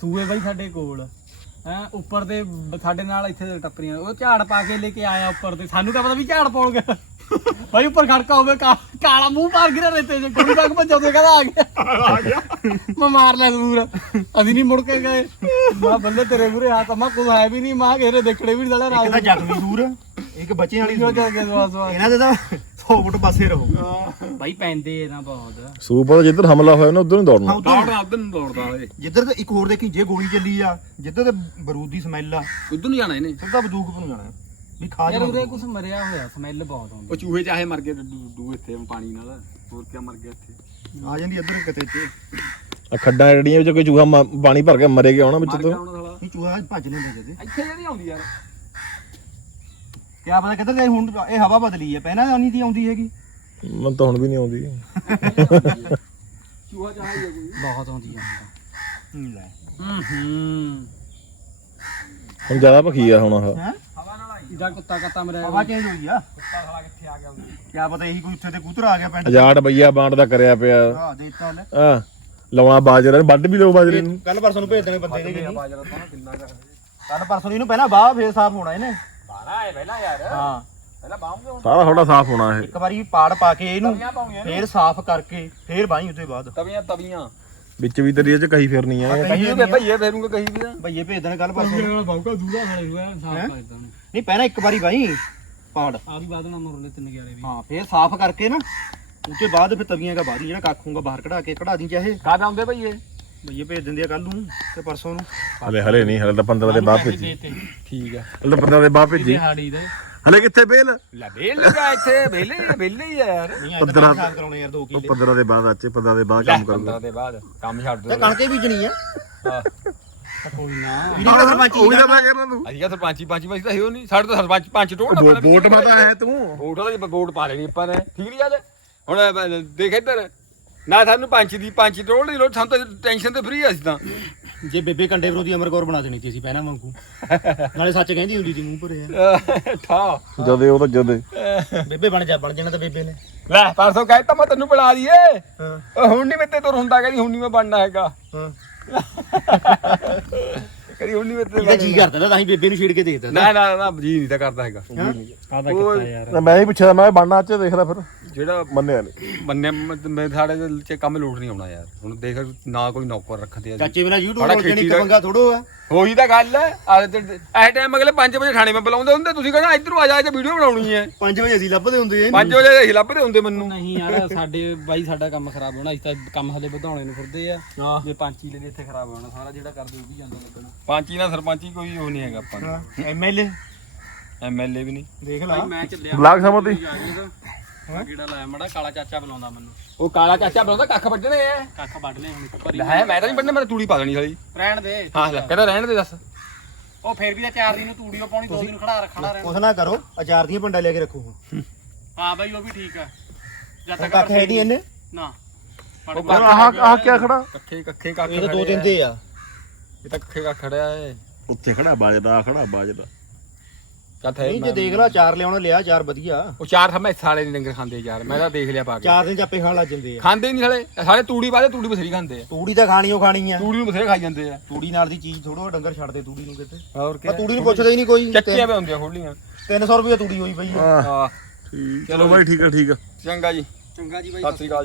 ਸੂਏ ਬਾਈ ਸਾਡੇ ਕੋਲ। ਹੈ ਉੱਪਰ ਬ- ਸਾਡੇ ਨਾਲ ਇੱਥੇ ਦੇ ਟੱਪਰੀਆਂ ਉਹ ਝਾੜ ਪਾ ਕੇ ਲੈ ਕੇ ਆਇਆ ਉੱਪਰ ਤੇ। ਸਾਨੂੰ ਤਾਂ ਪਤਾ ਵੀ ਝਾੜ ਪਾਉਣ ਗਿਆ। ਬਾਈ ਉੱਪਰ ਖੜਕਾ ਹੋਵੇ ਕਾ- ਕਾਲਾ ਮੂੰਹ ਮਾਰ ਗਿਰਾ ਰੇਤੇ ਚ ਕੋਈ ਤੱਕ ਭੱਜੋ ਤੇ ਕਹਿੰਦਾ ਆ ਗਿਆ। ਮੈਂ ਮਾਰ ਲਿਆ ਸੂਰ ਅਸੀਂ ਨਹੀਂ ਮੁੜ ਕੇ ਗਏ। ਮਾ ਬੱਲੇ ਤੇਰੇ ਮੂਰੇ ਹੱਥ ਮਾ ਕੋਈ ਹੈ ਵੀ ਨਹੀਂ। ਮਾਂ ਘੇਰੇ ਦੇਖੜੇ ਵੀ ਦੜਾ
ਇੱਕ ਤਾਂ
ਰਾਤ
ਜ਼ਖਮੀ ਸੂਰ ਇੱਕ ਬੱਚੇ ਵਾਲੀ
ਕਿਉਂ ਕੇ ਸਵਾਸ ਸਵਾਸ
ਇਹਨਾਂ ਦੇ ਤਾਂ 100 ਫੁੱਟ ਪਾਸੇ ਰਹੋ।
ਬਾਈ ਪੈਂਦੇ ਇਹ ਨਾ ਬਹੁਤ।
ਸੂਪਰ ਜਿੱਧਰ ਹਮਲਾ ਹੋਇਆ ਨਾ ਉਧਰ ਨੂੰ ਦੌੜਨਾ।
ਹਾਂ, ਉੱਧਰ।
ਦੌੜਦਾ ਉਧਰ ਨੂੰ ਦੌੜਦਾ ਏ
ਜਿੱਧਰ ਤੇ ਇੱਕ ਹੋਰ ਦੇਖੀ ਜੇ ਗੋਲੀ ਚੱਲੀ ਆ ਜਿੱਧਰ ਤੇ ਬਰੂਦ ਦੀ ਸਮੈਲ ਆ
ਉਧਰ ਨੂੰ ਜਾਣਾ ਇਹਨੇ।
ਸਿੱਧਾ ਬੰਦੂਕ ਨੂੰ ਜਾਣਾ। ਵੀ ਖਾ
ਯਾਰ
ਜਾ
ਉਰੇ ਕੁਝ ਮਰਿਆ ਹੋਇਆ ਸਮੈਲ ਬਹੁਤ ਆਉਂਦੀ।
ਉਹ ਚੂਹੇ ਚਾਹੇ ਮਰ ਗਏ ਡੱਡੂ ਇੱਥੇ ਪਾਣੀ ਨਾਲ। ਹੋਰ ਕੀ ਮਰ ਗਿਆ ਇੱਥੇ।
ਆ ਜਾਂਦੀ ਇੱਧਰ ਕਿਤੇ ਤੇ
ਆ ਖੱਡਾਂ ਜਿਹੜੀਆਂ ਵਿੱਚ ਕੋਈ ਚੂਹਾ ਮ- ਪਾਣੀ ਭਰ ਕੇ ਮਰੇ ਗਿਆ ਹੋਣਾ ਵਿੱਚ
ਮਰ
ਤੋਂ।
ਹੁਣ ਸਾਲਾ।
ਇਹ ਚੂਹਾ ਭੱਜ ਲੈਂਦਾ ਜਦੇ।
ਇੱਥੇ ਜਿਹੜੀ ਆਉਂਦੀ ਯਾਰ।
ਕਿਆ ਪਤਾ ਕਿੱਧਰ ਗਏ ਹੁਣ ਇਹ ਹਵਾ ਬਦਲੀ ਹੈ ਪਹਿਲਾਂ ਤਾਂ ਨਹੀਂ ਤੀ ਆਉਂਦੀ ਹੈਗੀ।
ਮਨ ਤਾਂ ਹੁਣ ਵੀ ਨਹੀਂ ਆਉਂਦੀ।
ਚੂਹਾ ਚਾਹੇ ਕੋਈ।
ਬਹੁਤ ਆਉਂਦੀ ਆ।
ਹੂੰ ਲੈ।
ਹੂੰ ਹੂੰ।
ਹੁਣ ਜ਼ਿਆਦਾ ਭਖੀ ਆ ਹੁਣ ਆਹ।
ਹੈ?
ਹਵਾ ਨਾਲ ਆਈ।
ਇਹਦਾ ਕੁੱਤਾ ਕੱਤਾ ਮਰਿਆ
ਹਵਾ ਚੇਂਜ ਹੋਈ ਆ।
ਕੁੱਤਾ ਸਾਲਾ ਕਿੱਥੇ ਆ ਗਿਆ
ਕਿਆ ਪਤਾ ਇਹੀ ਕੋਈ ਉੱਥੇ ਤੇ ਕੂਤਰ ਆ ਗਿਆ ਪਿੰਡ
ਅਜਾੜ ਬਈਆ ਬਾਂਡ ਦਾ ਕਰਿਆ ਪਿਆ।
ਹਾਂ ਦੇਤਾ ਲੈ
ਆ ਲਾਉਣਾ ਬਾਜਰਾ ਵੱਢ ਵੀ ਲਓ ਬਾਜਰੇ ਨੂੰ।
ਕੱਲ ਪਰਸੋਂ ਨੂੰ ਭੇਜ ਦੇਣੇ ਬੰਦੇ ਨੇ ਕਿ
ਬਾਜਰਾ ਤਾਂ ਕਿੰਨਾ ਕਰ
ਕੱਲ ਪਰਸੋਂ ਨੂੰ ਇਹਨੂੰ ਪਹਿਲਾਂ ਬਾਹ ਫੇਰ ਸਾਫ਼ ਹੋਣਾ ਇਹਨੇ।
ਬਾਰਾ ਹੈ ਪਹਿਲਾਂ ਯਾਰ।
ਹਾਂ।
ਪਹਿਲਾਂ ਬਾਹੂਗੇ ਹੁਣ
ਸਾਰਾ ਥੋੜਾ ਸਾਫ਼ ਹੋਣਾ ਇਹ।
ਇੱਕ ਵਾਰੀ ਪਾੜ ਪਾ ਕੇ ਇਹਨੂੰ
ਤਵੀਆਂ
ਫੇਰ ਸਾਫ਼ ਕਰਕੇ ਫੇਰ ਬਾਈ ਉਹਦੇ ਬਾਅਦ।
ਤਵੀਆਂ ਤਵੀਆਂ।
ਵਿੱਚ ਵੀ ਤੇਰੀ ਇਹ ਚ ਕਹੀ ਫਿਰਨੀ ਆ।
ਕਹੀ ਤੇ ਭਈਏ ਫੇਰੂਗੇ ਕਹੀ ਵੀ
ਭਈਏ ਭੇਜ ਦੇਣੇ ਕੱਲ ਪਰਸੋਂ। ਨੂੰ।
ਨਾਲ ਬਾਉਕਾ ਦੂਰਾ ਖੜੇ ਹੋਇਆ ਸਾਫ਼
ਹੈਂ?
ਕਰ ਦਿੱਤਾ ਉਹਨੇ।
ਨਹੀਂ ਪਹਿਲਾਂ ਇੱਕ ਵਾਰੀ ਬਾਈ ਪਾੜ।
ਆ ਵੀ ਬਾਦਣਾ ਮਰਲੇ ਤਿੰਨ ਗਿਆਰੇ ਵੀ।
ਹਾਂ ਫੇਰ ਸਾਫ਼ ਕਰਕੇ ਨਾ ਉਹਦੇ ਬਾਅਦ ਫਿਰ ਤਵੀਆਂ ਦਾ ਬਾਹਰ ਹੀ ਜਿਹੜਾ ਕੱਖ ਹੋਊਗਾ ਬਾਹਰ ਕਢਾ ਕੇ ਕਢਾ ਦੀ ਚਾਹੇ।
ਕਾਦ ਆਉਂਦੇ ਭਈਏ?
ਭਈਏ ਭੇਜ ਦਿੰਦੇ ਆ ਕੱਲ ਨੂੰ ਤੇ ਪਰਸੋਂ ਨੂੰ।
ਹਲੇ ਹਲੇ ਨਹੀਂ ਹਲੇ ਤਾਂ 15 ਦੇ ਬਾਅਦ ਭੇਜੀ।
ਠੀਕ ਆ।
ਹਲੇ ਤਾਂ 15 ਦੇ ਬਾਅਦ ਭੇਜੀ।
ਦੇ?
ਹਲੇ ਕਿੱਥੇ ਬੇਲ?
ਲੈ ਵੇਲ ਲਗਾ ਇੱਥੇ ਵੇਲੇ ਵੇਲੇ ਹੀ ਆ ਯਾਰ।
ਨਹੀਂ
ਪੰਦਰਾਂ-
ਸਾਫ਼ ਕਰਾਉਣੇ ਯਾਰ 2
ਉਹ
ਕਿੱਲੇ
15 ਦੇ ਬਾਅਦ ਅੱਛੇ 15 ਦੇ ਬਾਅਦ ਕੰਮ ਕਰੂਗਾ।
15 ਦੇ ਬਾਅਦ ਕੰਮ ਛੱਡ
ਤੇ
ਦੋ
ਕਣਕੇ ਬੀਜਣੀ ਆ।
ਕੋਈ ਨਾ।
ਇਹਦੀ ਤਾਂ ਸਰਪੰਚ
ਤਾਂ ਤੂੰ।
ਕਿਹਾ ਸਰਪੰਚੀ ਪੰਚੀ ਵਜੇ ਤਾਂ ਹੈ ਉਹ ਨਹੀਂ। ਸਾਡੇ ਤਾਂ ਸਰਪੰਚ ਪੰਜ ਟੋੜ
ਵੋ- ਵੋਟ ਮਾਤਾ ਹੈ ਤੂੰ।
ਵੋਟ ਜੀ ਵੋਟ ਪਾ ਲੈਣੀ ਆਪਾਂ ਨੇ। ਠੀਕ ਨਹੀਂ ਗੱਲ? ਹੁਣ ਦੇਖ ਇੱਧਰ? ਨਾ ਸਾਨੂੰ ਪੰਚ ਦੀ ਪੰਚ ਟੋਲ ਦੀ ਲੋੜ ਸਾਨੂੰ ਤਾਂ ਟੈਨਸ਼ਨ ਤੇ ਫ੍ਰੀ ਅਸੀਂ ਤਾਂ।
ਜੇ ਬੇਬੇ ਕੰਡੇ ਵਿਰੋਧੀ ਅਮਰ ਕੌਰ ਬਣਾ ਦੇਣੀ ਸੀ ਅਸੀਂ ਪਹਿਲਾਂ ਵਾਂਗੂ। ਨਾਲੇ ਸੱਚ ਕਹਿੰਦੀ ਹੁੰਦੀ ਸੀ ਮੂੰਹ ਭਰਿਆ।
ਠਾ।
ਜਦੇ ਉਹ ਤਾਂ ਜਦੇ।
ਬੇਬੇ ਬਣ ਜਾ ਬਣ ਜਾਣਾ ਤਾਂ ਬੇਬੇ ਨੇ।
ਲੈ ਪਰਸੋਂ ਕਹਿਤਾ ਮੈਂ ਤੈਨੂੰ ਬਣਾ ਦਈਏ
ਹਾਂ।
ਉਹ ਹੁਣ ਨਹੀਂ ਮੇਤੇ ਤੁਰ ਹੁੰਦਾ ਕਹਿੰਦੀ ਹੁਣ ਨਹੀਂ ਮੈਂ ਬਣਨਾ ਹੈਗਾ।
ਹਾਂ।
ਕਹਿੰਦੀ ਹੁਣ ਨਹੀਂ ਮੇਤੇ
ਇਹਦਾ ਜੀ ਕਰਦਾ ਤਾਂ ਤਾਂ ਹੀ ਬੇਬੇ ਨੂੰ ਛੇੜ ਕੇ ਦੇਖਦਾ
ਨਾ ਨਾ ਨਾ ਜੀ ਨਹੀਂ ਤਾਂ ਕਰਦਾ ਹੈਗਾ।
ਆਦਾ
ਉਹ
ਯਾਰ।
ਮੈਂ ਹੀ ਪੁੱਛਿਆ ਮੈਂ ਬਾਣਾ ਚ ਦੇਖਦਾ ਫਿਰ।
ਜਿਹੜਾ
ਮੰਨਿਆ ਨਹੀਂ
ਮੰਨੇ ਮੈਂ ਸਾਡੇ ਚ ਕੰਮ ਲੋਟ ਨਹੀਂ ਆਉਣਾ ਯਾਰ। ਹੁਣ ਦੇਖ ਨਾ ਕੋਈ ਨੌਕਰ ਰੱਖਦੇ ਆ
ਚਾਚੇ ਬਿਨਾ YouTube ਇੱਕ
ਦਾ-
ਪੰਗਾ ਥੋੜੋ ਆ
ਉਹੀ ਤਾਂ ਗੱਲ ਹੈ ਆ ਤੇ ਇਹ ਟਾਈਮ ਅਗਲੇ 5 ਵਜੇ ਥਾਣੇ ਮੈਂ ਬੁਲਾਉਂਦੇ ਹੁੰਦੇ ਤੁਸੀਂ ਕਹਿੰਦਾ ਇੱਧਰੋਂ ਆ ਜਾ ਤੇ ਵੀਡੀਓ ਬਣਾਉਣੀ ਹੈ
5 ਵਜੇ ਅਸੀਂ ਲੱਭਦੇ ਹੁੰਦੇ ਆ।
5 ਵਜੇ ਅਸੀਂ ਲੱਭਦੇ ਹੁੰਦੇ ਮੈਨੂੰ।
ਨਹੀਂ ਯਾਰ ਸਾਡੇ ਬਾਈ ਸਾਡਾ ਕੰਮ ਖਰਾਬ ਹੋਣਾ ਅਸੀਂ ਤਾਂ ਕੰਮ ਹਲੇ ਵਧਾਉਣੇ ਨੂੰ ਫਿਰਦੇ ਆ। ਜੇ ਪੰਚੀ ਲੈ ਇੱਥੇ ਖਰਾਬ ਹੋਣਾ ਸਾਰਾ ਜਿਹੜਾ ਕਰਦੇ ਉਹ ਵੀ ਜਾਂਦਾ ਲੱਗਣਾ।
ਪੰਚੀ ਨਾਲ ਸਰਪੰਚੀ ਕੋਈ ਉਹ ਨਹੀਂ ਹੈਗਾ ਆਪਾਂ
ਐਮਐਲਏ
ਐਮਐਲਏ ਵੀ ਨਹੀਂ।
ਦੇਖ ਲਾ। ਮੈਂ ਚੱਲਿਆ।
ਬਲਾਕ ਸਮਝਦੀ
ਕਿਹੜਾ ਲਾਇਆ ਮੜਾ ਕਾਲਾ ਚਾਚਾ ਬੁਲਾਉਂਦਾ ਮੈਨੂੰ।
ਉਹ ਕਾਲਾ ਚਾਚਾ ਬੁਲਾਉਂਦਾ ਕੱਖ ਵੱਢਣੇ ਆ।
ਕੱਖ ਵੱਢ ਲੈ ਹੁਣ ਭਰੀ
ਲੈ ਮੈਂ ਤਾਂ ਨਹੀਂ ਵੱਢਣੇ ਮੈਂ ਤਾਂ ਤੂੜੀ ਪਾ ਦੇਣੀ ਸਾਲੀ।
ਰਹਿਣ ਦੇ।
ਹਾਂ ਲੈ ਕਹਿੰਦਾ ਰਹਿਣ ਦੇ ਦੱਸ।
ਉਹ ਫੇਰ ਵੀ ਤਾਂ ਚਾਰ ਦਿਨ ਨੂੰ ਤੂੜੀਓ ਪਾਉਣੀ ਦੋ ਦਿਨ ਖੜਾ ਰੱਖਣਾ ਰਹਿਣਾ। ਉਸ ਨਾ ਕਰੋ ਅਚਾਰ ਦੀਆਂ ਪੰਡਾ ਲੈ ਕੇ ਰੱਖੋ ਹਾਂ। ਬਾਈ ਉਹ ਵੀ ਠੀਕ ਆ। ਜਦ ਤੱਕ ਕੱਖ ਹੈ ਨਹੀਂ ਇਹਨੇ। ਨਾ।
ਉਹ
ਆਹ ਆਹ ਕੀ ਖੜਾ?
ਕੱਖੇ ਕੱਖੇ ਕੱਖ
ਇਹ ਤਾਂ ਦੋ ਦਿਨ ਦੇ ਆ।
ਇਹ ਤਾਂ ਕੱਖੇ ਕੱਖ ਖੜਿਆ ਏ।
ਉੱਥੇ ਖੜਾ ਬਾਜਦਾ ਖੜਾ ਬਾਜਦਾ।
ਚੱਲ
ਨਹੀਂ ਜੇ ਦੇਖ ਲਾ ਚਾਰ ਲਿਆਉਣਾ ਲਿਆ ਚਾਰ ਵਧੀਆ।
ਉਹ ਚਾਰ ਹਮੇ ਸਾਲੇ ਨਹੀਂ ਡੰਗਰ ਖਾਂਦੇ ਯਾਰ ਮੈਂ ਤਾਂ ਦੇਖ ਲਿਆ ਪਾ ਕੇ।
ਚਾਰ ਦਿਨ ਚਾਪੇ ਖਾਣ ਲੱਗ ਜਾਂਦੇ ਆ।
ਖਾਂਦੇ ਨਹੀਂ ਸਾਲੇ ਸਾਲੇ ਤੂੜੀ ਪਾਦੇ ਤੂੜੀ ਬਥੇਰੀ ਖਾਂਦੇ ਆ।
ਤੂੜੀ ਤਾਂ ਖਾਣੀ ਉਹ ਖਾਣੀ ਆ।
ਤੂੜੀ ਨੂੰ ਬਥੇਰੇ ਖਾਈ ਜਾਂਦੇ ਆ।
ਤੂੜੀ ਨਾਲ ਦੀ ਚੀਜ਼ ਥੋੜੋ ਡੰਗਰ ਛੱਡਦੇ ਤੂੜੀ ਨੂੰ ਕਿਤੇ।
ਹੋਰ
ਆ ਤੂੜੀ ਨੂੰ ਪੁੱਛਦਾ ਹੀ ਨਹੀਂ ਕੋਈ।
ਚੱਕੀਆਂ ਪੇ ਹੁੰਦੀਆਂ ਖੋਲੀਆਂ।
300 ਰੁਪਏ ਤੂੜੀ ਹੋਈ ਪਈ ਆ।
ਹਾਂ।
ਚਲੋ ਬਾਈ ਠੀਕ ਆ ਠੀਕ ਆ।
ਚੰਗਾ ਜੀ।
ਚੰਗਾ ਜੀ
ਸਤਿ ਸ੍ਰੀ ਅਕਾਲ